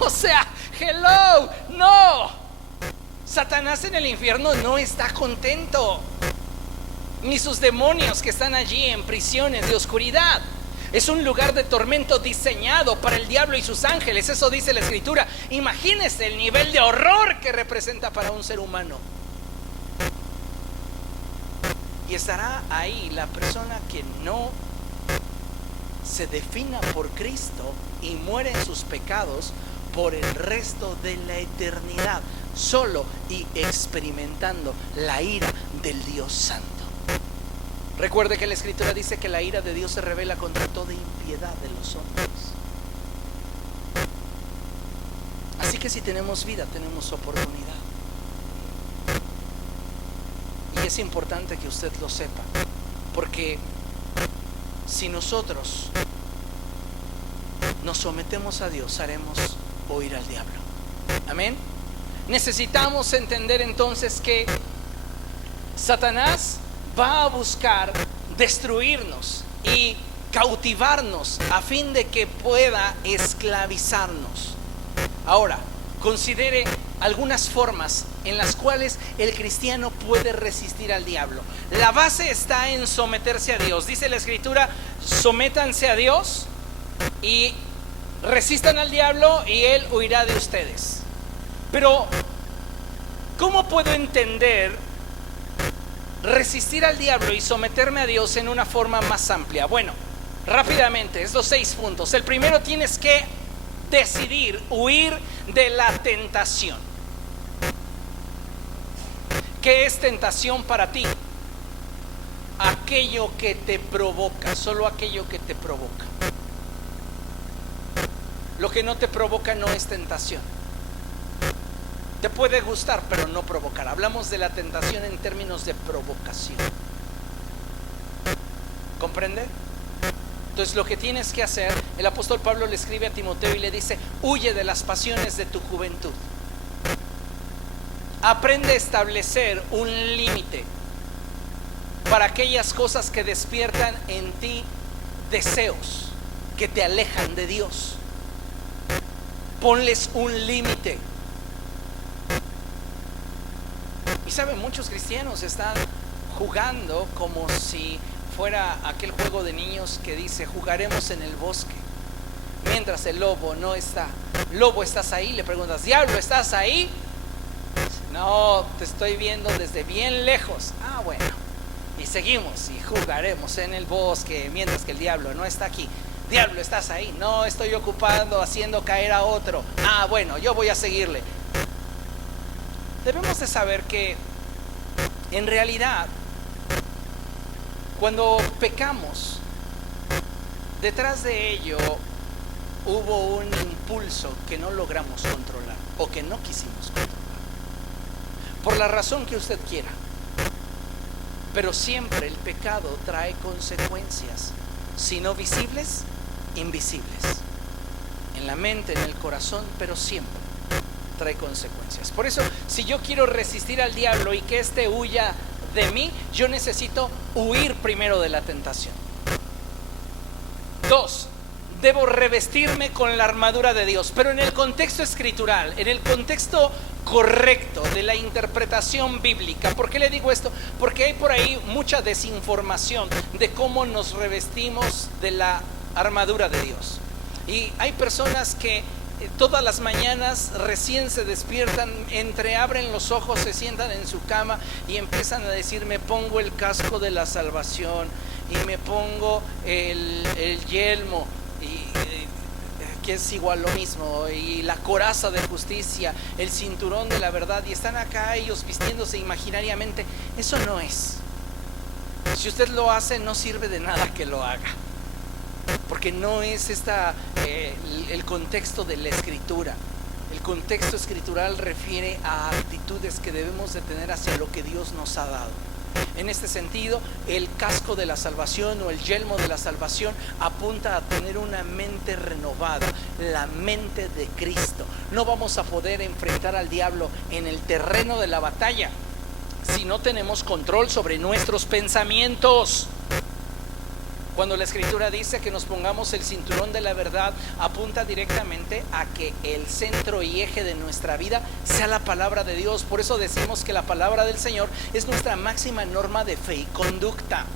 O sea, hello, no. Satanás en el infierno no está contento, ni sus demonios que están allí en prisiones de oscuridad. Es un lugar de tormento diseñado para el diablo y sus ángeles. Eso dice la Escritura. Imagínese el nivel de horror que representa para un ser humano. Y estará ahí la persona que no se defina por Cristo y muere en sus pecados por el resto de la eternidad, solo y experimentando la ira del Dios Santo. Recuerde que la Escritura dice que la ira de Dios se revela contra toda impiedad de los hombres. Así que si tenemos vida, tenemos oportunidad. Y es importante que usted lo sepa, porque si nosotros nos sometemos a Dios, haremos oír al diablo. Amén. Necesitamos entender entonces que Satanás va a buscar destruirnos y cautivarnos a fin de que pueda esclavizarnos. Ahora, considere algunas formas en las cuales el cristiano puede resistir al diablo. La base está en someterse a Dios. Dice la Escritura: sométanse a Dios y resistan al diablo y él huirá de ustedes. Pero ¿cómo puedo entender resistir al diablo y someterme a Dios en una forma más amplia? Bueno, rápidamente, estos 6 puntos. El primero, tienes que decidir huir de la tentación. ¿Qué es tentación para ti? Aquello que te provoca, solo aquello que te provoca. Lo que no te provoca no es tentación. Te puede gustar, pero no provocar. Hablamos de la tentación en términos de provocación. ¿Comprende? Entonces lo que tienes que hacer, el apóstol Pablo le escribe a Timoteo y le dice: huye de las pasiones de tu juventud. Aprende a establecer un límite para aquellas cosas que despiertan en ti deseos que te alejan de Dios. Ponles un límite. Y saben, muchos cristianos están jugando como si fuera aquel juego de niños que dice: jugaremos en el bosque, mientras el lobo no está. Lobo, ¿estás ahí? Le preguntas: diablo, ¿estás ahí? No, te estoy viendo desde bien lejos. Ah, bueno. Y seguimos y jugaremos en el bosque mientras que el diablo no está aquí. Diablo, ¿estás ahí? No, estoy ocupado haciendo caer a otro. Ah, bueno, yo voy a seguirle. Debemos de saber que en realidad, cuando pecamos, detrás de ello hubo un impulso que no logramos controlar o que no quisimos controlar, por la razón que usted quiera. Pero siempre el pecado trae consecuencias, si no visibles, invisibles, en la mente, en el corazón, pero siempre trae consecuencias. Por eso, si yo quiero resistir al diablo y que éste huya de mí, yo necesito huir primero de la tentación. 2, debo revestirme con la armadura de Dios, pero en el contexto escritural, en el contexto correcto de la interpretación bíblica. ¿Por qué le digo esto? Porque hay por ahí mucha desinformación de cómo nos revestimos de la armadura de Dios. Y hay personas que todas las mañanas recién se despiertan, entreabren los ojos, se sientan en su cama y empiezan a decir: me pongo el casco de la salvación y me pongo el yelmo, que es igual lo mismo, y la coraza de justicia, el cinturón de la verdad, y están acá ellos vistiéndose imaginariamente. Eso no es. Si usted lo hace, no sirve de nada que lo haga, porque no es el contexto de la escritura. El contexto escritural refiere a actitudes que debemos de tener hacia lo que Dios nos ha dado. En este sentido, el casco de la salvación o el yelmo de la salvación apunta a tener una mente renovada, la mente de Cristo. No vamos a poder enfrentar al diablo en el terreno de la batalla si no tenemos control sobre nuestros pensamientos. Cuando la escritura dice que nos pongamos el cinturón de la verdad, apunta directamente a que el centro y eje de nuestra vida sea la palabra de Dios. Por eso decimos que la palabra del Señor es nuestra máxima norma de fe y conducta,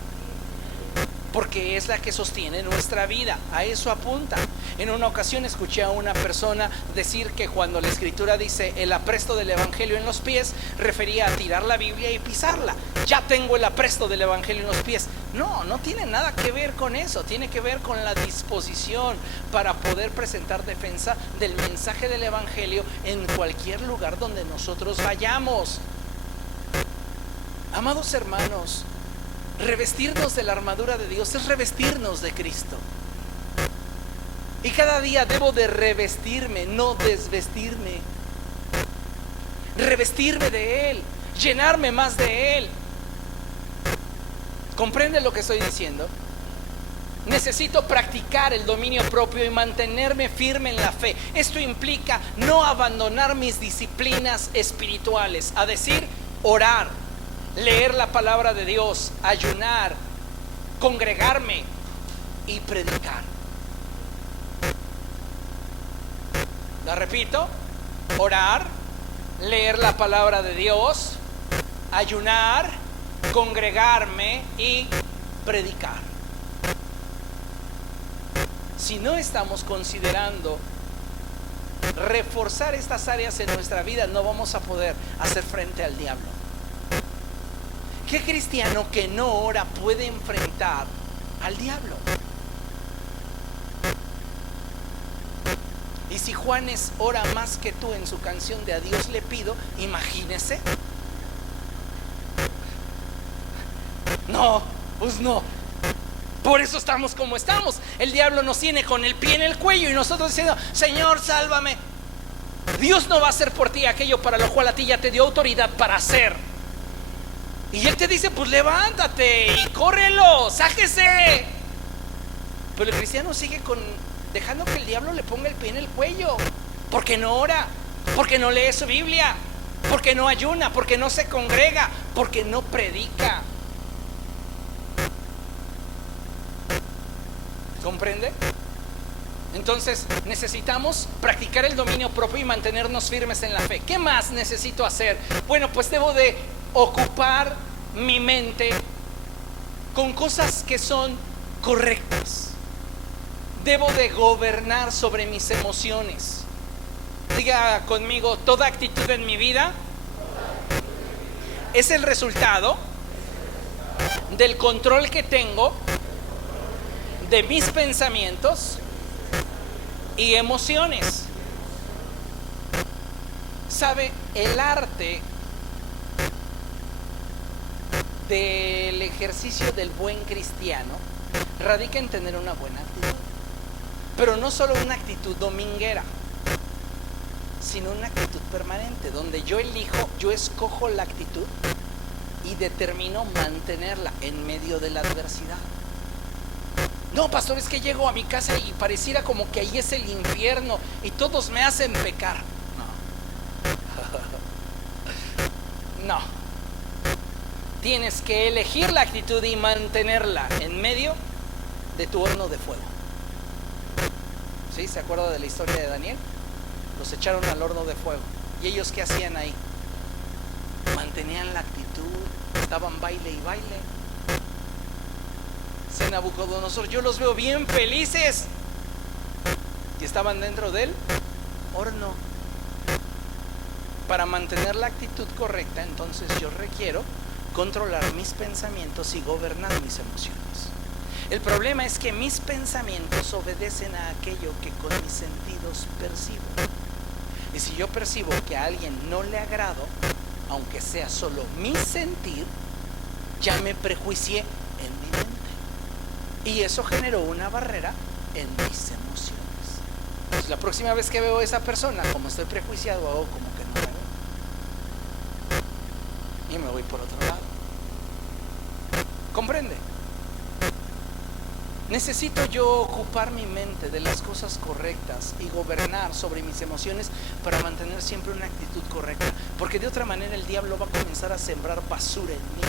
porque es la que sostiene nuestra vida. A eso apunta. En una ocasión escuché a una persona decir que cuando la escritura dice el apresto del evangelio en los pies, refería a tirar la Biblia y pisarla. Ya tengo el apresto del evangelio en los pies. No, no tiene nada que ver con eso. Tiene que ver con la disposición para poder presentar defensa del mensaje del evangelio en cualquier lugar donde nosotros vayamos. Amados hermanos, revestirnos de la armadura de Dios es revestirnos de Cristo. Y cada día debo de revestirme, no desvestirme. Revestirme de Él, llenarme más de Él. ¿Comprende lo que estoy diciendo? Necesito practicar el dominio propio y mantenerme firme en la fe. Esto implica no abandonar mis disciplinas espirituales, a decir, orar, leer la palabra de Dios, ayunar, congregarme y predicar. La repito: orar, leer la palabra de Dios, ayunar, congregarme y predicar. si no estamos considerando reforzar estas áreas en nuestra vida, no vamos a poder hacer frente al diablo. ¿Qué cristiano que no ora puede enfrentar al diablo? Y si Juanes ora más que tú en su canción de A Dios le pido, imagínese. No, pues no. Por eso estamos como estamos. El diablo nos tiene con el pie en el cuello y nosotros diciendo: Señor, sálvame. Dios no va a hacer por ti aquello para lo cual a ti ya te dio autoridad para hacer. Y Él te dice: pues levántate y córrelo, sáquese. Pero el cristiano sigue dejando que el diablo le ponga el pie en el cuello, porque no ora, porque no lee su Biblia, porque no ayuna, porque no se congrega, porque no predica. ¿Comprende? Entonces necesitamos practicar el dominio propio y mantenernos firmes en la fe. ¿Qué más necesito hacer? Bueno, pues debo de ocupar mi mente con cosas que son correctas. Debo de gobernar sobre mis emociones. Diga conmigo: toda actitud en mi vida es el resultado del control que tengo de mis pensamientos y emociones. ¿Sabe? El arte del ejercicio del buen cristiano radica en tener una buena actitud. Pero no solo una actitud dominguera, sino una actitud permanente, donde yo escojo la actitud y determino mantenerla en medio de la adversidad. No, pastor, es que llego a mi casa y pareciera como que ahí es el infierno y todos me hacen pecar. No. Tienes que elegir la actitud y mantenerla en medio de tu horno de fuego. ¿Sí? ¿Se acuerda de la historia de Daniel? Los echaron al horno de fuego. ¿Y ellos qué hacían ahí? Mantenían la actitud, estaban baile y baile. Nabucodonosor, yo los veo bien felices, y estaban dentro del horno. Para mantener la actitud correcta, entonces yo requiero controlar mis pensamientos y gobernar mis emociones. El problema es que mis pensamientos obedecen a aquello que con mis sentidos percibo. Y si yo percibo que a alguien no le agrado, aunque sea solo mi sentir, ya me prejuicié en mi mente. Y eso generó una barrera en mis emociones. Pues la próxima vez que veo a esa persona, como estoy prejuiciado, hago como que no la veo y me voy por otro lado. ¿Comprende? Necesito yo ocupar mi mente de las cosas correctas y gobernar sobre mis emociones para mantener siempre una actitud correcta, porque de otra manera el diablo va a comenzar a sembrar basura en mí.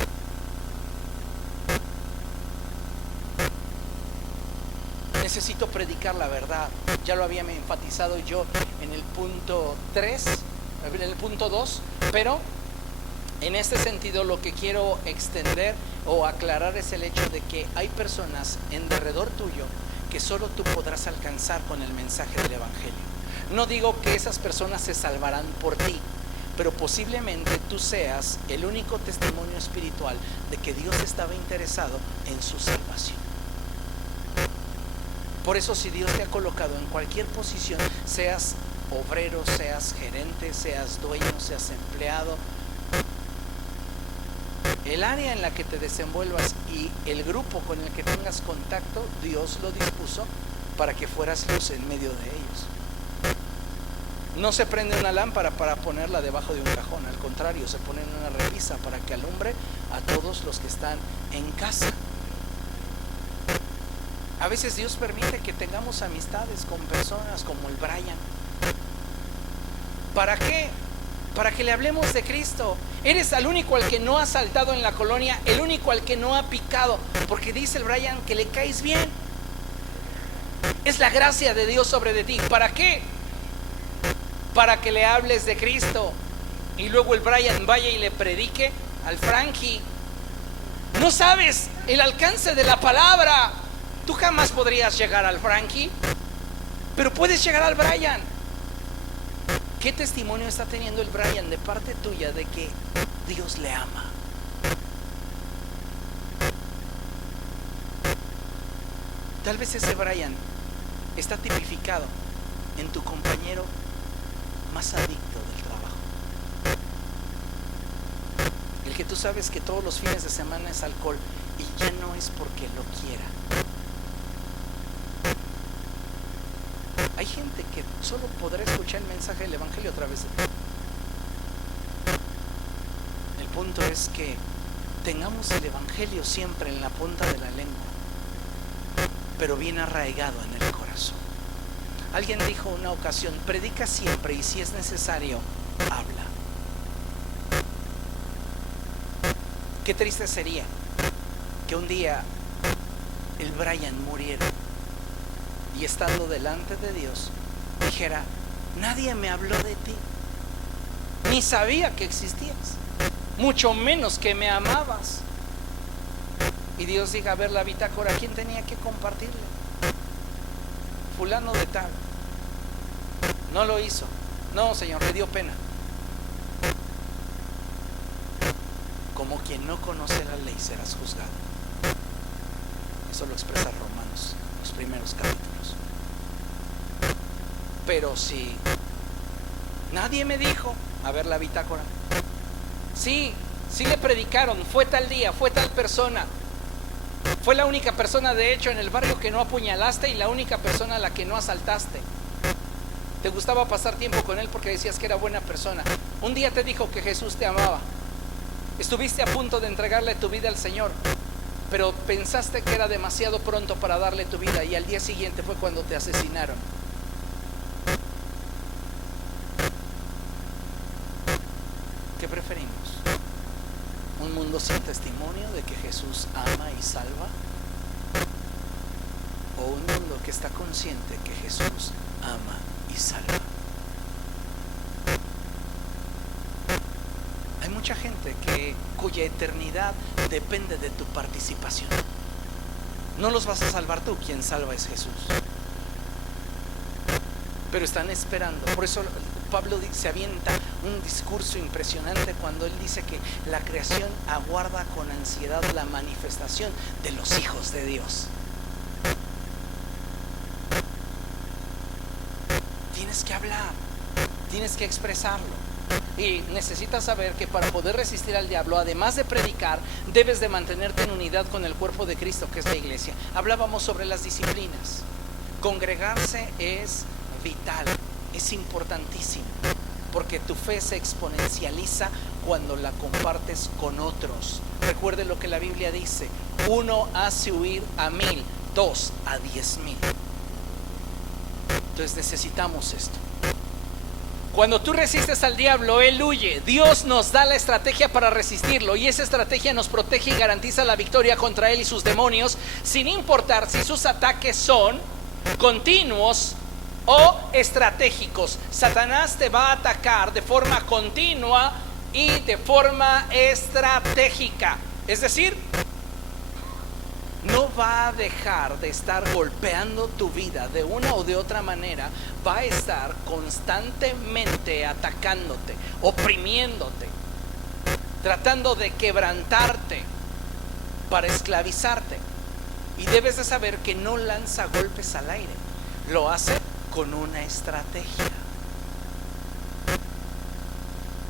Necesito predicar la verdad. Ya lo había enfatizado yo en el punto 3, en el punto 2, pero en este sentido lo que quiero extender o aclarar es el hecho de que hay personas en derredor tuyo que solo tú podrás alcanzar con el mensaje del evangelio. No digo que esas personas se salvarán por ti, pero posiblemente tú seas el único testimonio espiritual de que Dios estaba interesado en su salvación. Por eso, si Dios te ha colocado en cualquier posición, seas obrero, seas gerente, seas dueño, seas empleado, el área en la que te desenvuelvas y el grupo con el que tengas contacto, Dios lo dispuso para que fueras luz en medio de ellos. No se prende una lámpara para ponerla debajo de un cajón, al contrario, se pone en una repisa para que alumbre a todos los que están en casa. A veces Dios permite que tengamos amistades con personas como el Brian. ¿Para qué? Para que le hablemos de Cristo. Eres el único al que no ha saltado en la colonia, el único al que no ha picado, porque dice el Brian que le caes bien. Es la gracia de Dios sobre de ti. ¿Para qué? Para que le hables de Cristo y luego el Brian vaya y le predique al Frankie. No sabes el alcance de la palabra. Tú jamás podrías llegar al Frankie, pero puedes llegar al Brian. ¿Qué testimonio está teniendo el Brian de parte tuya de que Dios le ama? Tal vez ese Brian está tipificado en tu compañero más adicto del trabajo. El que tú sabes que todos los fines de semana es alcohol y ya no es porque lo quiera. Hay gente que solo podrá escuchar el mensaje del Evangelio otra vez. El punto es que tengamos el Evangelio siempre en la punta de la lengua, pero bien arraigado en el corazón. Alguien dijo una ocasión: predica siempre y si es necesario, habla. Qué triste sería que un día el Brian muriera y estando delante de Dios dijera: nadie me habló de ti, ni sabía que existías, mucho menos que me amabas. Y Dios diga: a ver la bitácora, ¿quién tenía que compartirle? Fulano de tal. No lo hizo. No, Señor, le dio pena. Como quien no conoce la ley serás juzgado. Eso lo expresa Romanos, los primeros capítulos. Pero si nadie me dijo, a ver la bitácora, sí le predicaron, fue tal día, fue tal persona, fue la única persona de hecho en el barrio que no apuñalaste y la única persona a la que no asaltaste. Te gustaba pasar tiempo con él porque decías que era buena persona. Un día te dijo que Jesús te amaba. Estuviste a punto de entregarle tu vida al Señor, pero pensaste que era demasiado pronto para darle tu vida y al día siguiente fue cuando te asesinaron. ¿Qué preferimos? ¿Un mundo sin testimonio de que Jesús ama y salva? ¿O un mundo que está consciente que Jesús ama y salva? Hay mucha gente cuya eternidad depende de tu participación. No los vas a salvar tú, quien salva es Jesús. Pero están esperando. Por eso Pablo se avienta un discurso impresionante cuando él dice que la creación aguarda con ansiedad la manifestación de los hijos de Dios. Tienes que hablar, tienes que expresarlo. Y necesitas saber que para poder resistir al diablo, además de predicar, debes de mantenerte en unidad con el cuerpo de Cristo, que es la iglesia. Hablábamos sobre las disciplinas. Congregarse es vital, es importantísimo, porque tu fe se exponencializa cuando la compartes con otros. Recuerde lo que la Biblia dice: 1 hace huir a 1000, 2 a 10,000. Entonces necesitamos esto. Cuando tú resistes al diablo, él huye. Dios nos da la estrategia para resistirlo y esa estrategia nos protege y garantiza la victoria contra él y sus demonios, sin importar si sus ataques son continuos o estratégicos. Satanás te va a atacar de forma continua y de forma estratégica. Es decir, no va a dejar de estar golpeando tu vida de una o de otra manera. Va a estar constantemente atacándote, oprimiéndote, tratando de quebrantarte para esclavizarte. Y debes de saber que no lanza golpes al aire, lo hace con una estrategia.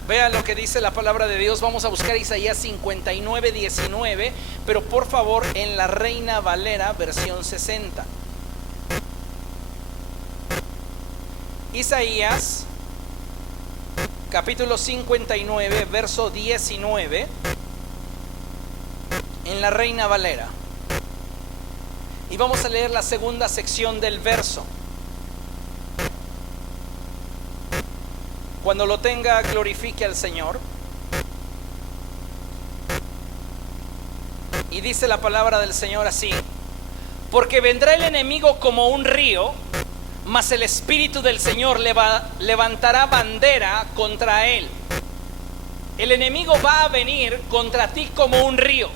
Vea lo que dice la palabra de Dios. Vamos a buscar Isaías 59:19, pero por favor en la Reina Valera versión 60. Isaías capítulo 59 verso 19 en la Reina Valera. Y vamos a leer la segunda sección del verso. Cuando lo tenga, glorifique al Señor. Y dice la palabra del Señor así: porque vendrá el enemigo como un río, mas el Espíritu del Señor levantará bandera contra él. El enemigo va a venir contra ti como un río,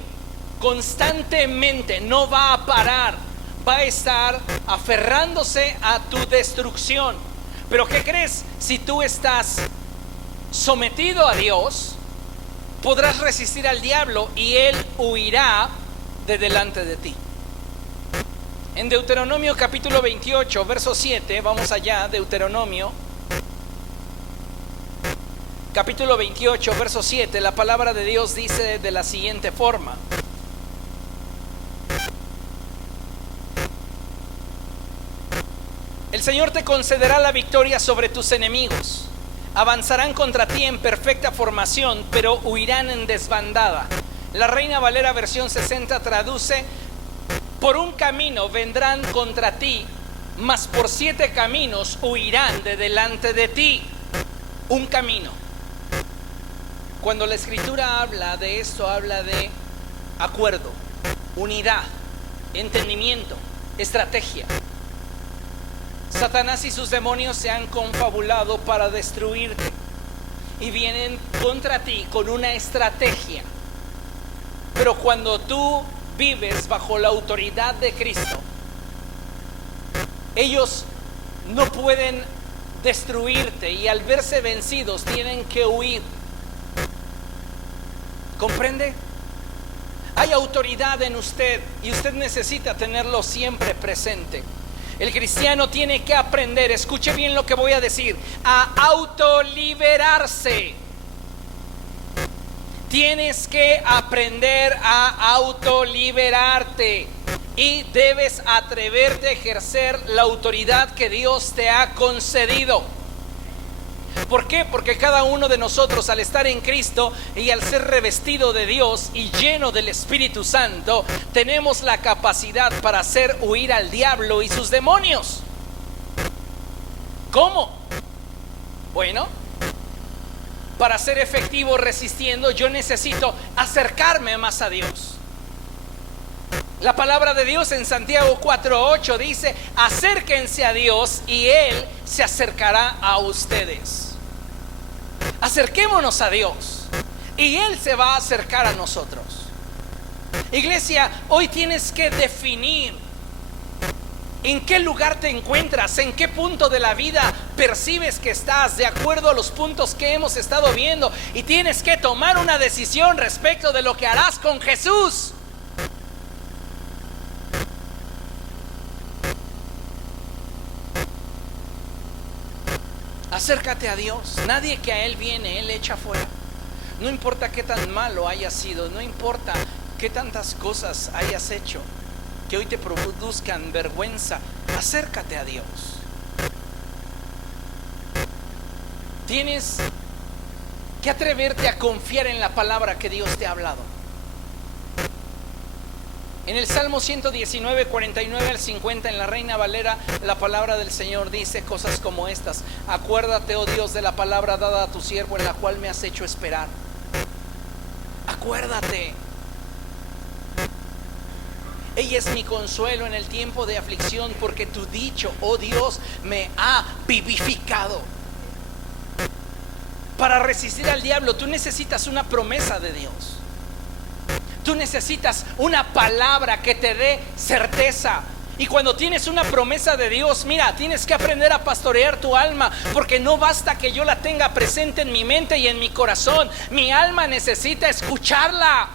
constantemente, no va a parar. va a estar aferrándose a tu destrucción. Pero ¿qué crees? Si tú estás sometido a Dios, podrás resistir al diablo y él huirá de delante de ti. En Deuteronomio capítulo 28, verso 7, vamos allá, Deuteronomio capítulo 28, verso 7, la palabra de Dios dice de la siguiente forma: el Señor te concederá la victoria sobre tus enemigos. Avanzarán contra ti en perfecta formación, pero huirán en desbandada. La Reina Valera versión 60 traduce: por un camino vendrán contra ti, mas por 7 caminos huirán de delante de ti. Un camino. Cuando la Escritura habla de esto, habla de acuerdo, unidad, entendimiento, estrategia. Satanás y sus demonios se han confabulado para destruirte y vienen contra ti con una estrategia. Pero cuando tú vives bajo la autoridad de Cristo, ellos no pueden destruirte y al verse vencidos tienen que huir. ¿Comprende? Hay autoridad en usted y usted necesita tenerlo siempre presente. El cristiano tiene que aprender, escuche bien lo que voy a decir, a autoliberarse. Tienes que aprender a autoliberarte y debes atreverte a ejercer la autoridad que Dios te ha concedido. ¿Por qué? Porque cada uno de nosotros, al estar en Cristo y al ser revestido de Dios y lleno del Espíritu Santo, tenemos la capacidad para hacer huir al diablo y sus demonios. ¿Cómo? Bueno, para ser efectivo resistiendo, yo necesito acercarme más a Dios. La palabra de Dios en Santiago 4:8 dice: acérquense a Dios y Él se acercará a ustedes. Acerquémonos a Dios y Él se va a acercar a nosotros. Iglesia, hoy tienes que definir en qué lugar te encuentras, en qué punto de la vida percibes que estás, de acuerdo a los puntos que hemos estado viendo, y tienes que tomar una decisión respecto de lo que harás con Jesús. Acércate a Dios. Nadie que a Él viene, Él echa fuera. No importa qué tan malo hayas sido, no importa qué tantas cosas hayas hecho que hoy te produzcan vergüenza, acércate a Dios. Tienes que atreverte a confiar en la palabra que Dios te ha hablado. En el Salmo 119, 49 al 50, en la Reina Valera, la palabra del Señor dice cosas como estas: acuérdate, oh Dios, de la palabra dada a tu siervo, en la cual me has hecho esperar. Acuérdate. Ella es mi consuelo en el tiempo de aflicción, porque tu dicho, oh Dios, me ha vivificado. Para resistir al diablo, tú necesitas una promesa de Dios. Tú necesitas una palabra que te dé certeza. Y cuando tienes una promesa de Dios, mira, tienes que aprender a pastorear tu alma, porque no basta que yo la tenga presente en mi mente y en mi corazón. Mi alma necesita escucharla.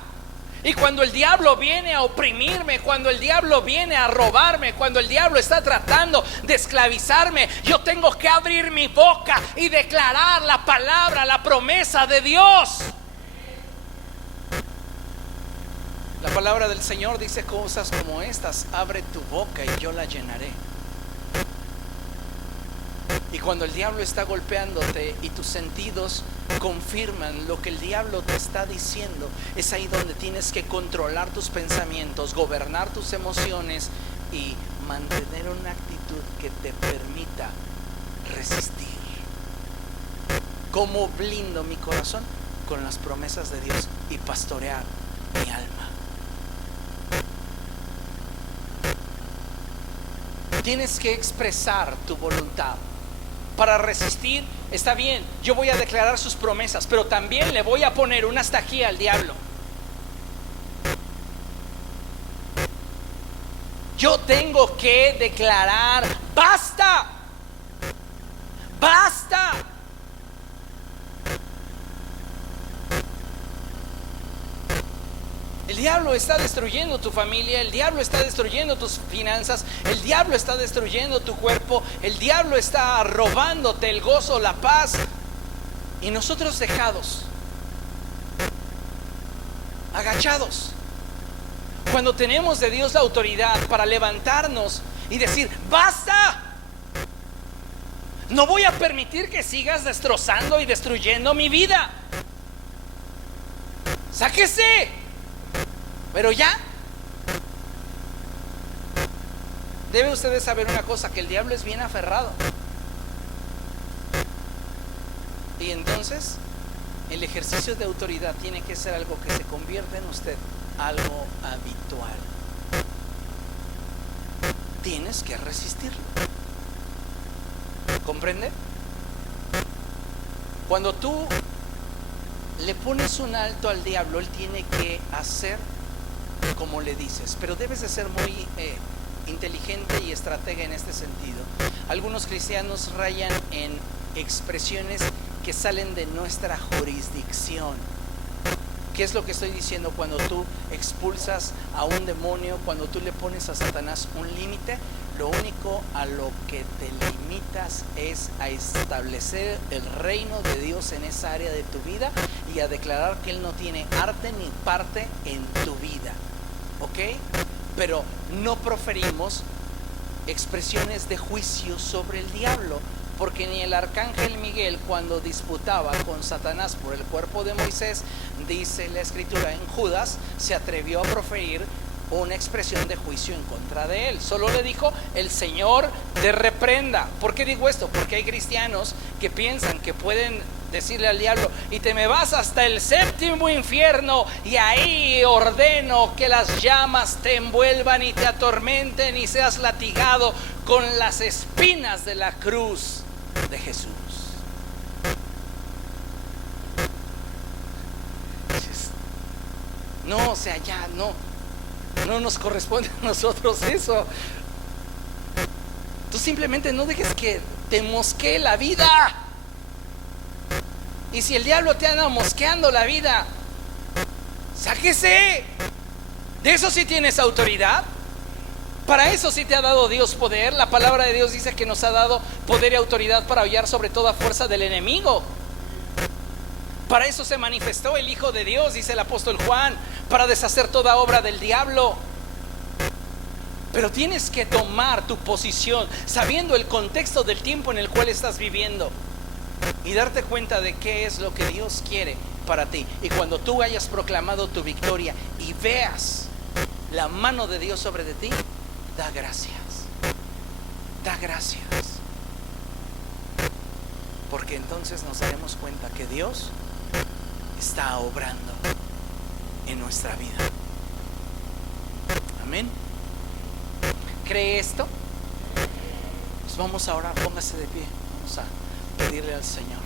Y cuando el diablo viene a oprimirme, cuando el diablo viene a robarme, cuando el diablo está tratando de esclavizarme, yo tengo que abrir mi boca y declarar la palabra, la promesa de Dios. La palabra del Señor dice cosas como estas: abre tu boca y yo la llenaré. Y cuando el diablo está golpeándote y tus sentidos confirman lo que el diablo te está diciendo, es ahí donde tienes que controlar tus pensamientos, gobernar tus emociones y mantener una actitud que te permita resistir. ¿Cómo blindo mi corazón? Con las promesas de Dios y pastorear mi alma. Tienes que expresar tu voluntad. Para resistir, está bien, yo voy a declarar sus promesas, pero también le voy a poner un hasta aquí al diablo. Yo tengo que declarar: basta, basta. El diablo está destruyendo tu familia, el diablo está destruyendo tus finanzas, el diablo está destruyendo tu cuerpo, el diablo está robándote el gozo, la paz. Y nosotros dejados, agachados, cuando tenemos de Dios la autoridad para levantarnos y decir: basta, no voy a permitir que sigas destrozando y destruyendo mi vida. Sáquese. Pero ya. Debe ustedes saber una cosa, que el diablo es bien aferrado. Y entonces el ejercicio de autoridad tiene que ser algo que se convierta en usted algo habitual. Tienes que resistirlo. ¿Comprende? Cuando tú le pones un alto al diablo, él tiene que hacer como le dices, pero debes de ser muy inteligente y estratega en este sentido. Algunos cristianos rayan en expresiones que salen de nuestra jurisdicción. ¿Qué es lo que estoy diciendo? Cuando tú expulsas a un demonio, cuando tú le pones a Satanás un límite, lo único a lo que te limitas es a establecer el reino de Dios en esa área de tu vida y a declarar que Él no tiene arte ni parte en tu vida. ¿Ok? Pero no proferimos expresiones de juicio sobre el diablo, porque ni el arcángel Miguel, cuando disputaba con Satanás por el cuerpo de Moisés, dice la escritura en Judas, se atrevió a proferir una expresión de juicio en contra de él. Solo le dijo: el Señor te reprenda. ¿Por qué digo esto? Porque hay cristianos que piensan que pueden decirle al diablo: y te me vas hasta el séptimo infierno, y ahí ordeno que las llamas te envuelvan y te atormenten y seas latigado con las espinas de la cruz de Jesús. No, o sea, ya no nos corresponde a nosotros eso. Tú simplemente no dejes que te mosquee la vida. Y si el diablo te anda mosqueando la vida, sáquese. De eso sí tienes autoridad. Para eso sí te ha dado Dios poder. La palabra de Dios dice que nos ha dado poder y autoridad para hollar sobre toda fuerza del enemigo. Para eso se manifestó el Hijo de Dios, dice el apóstol Juan, para deshacer toda obra del diablo. Pero tienes que tomar tu posición sabiendo el contexto del tiempo en el cual estás viviendo y darte cuenta de qué es lo que Dios quiere para ti. Y cuando tú hayas proclamado tu victoria y veas la mano de Dios sobre de ti, da gracias. Da gracias. Porque entonces nos daremos cuenta que Dios está obrando en nuestra vida. Amén. ¿Cree esto? Pues vamos ahora, póngase de pie. Vamos a pedirle al Señor.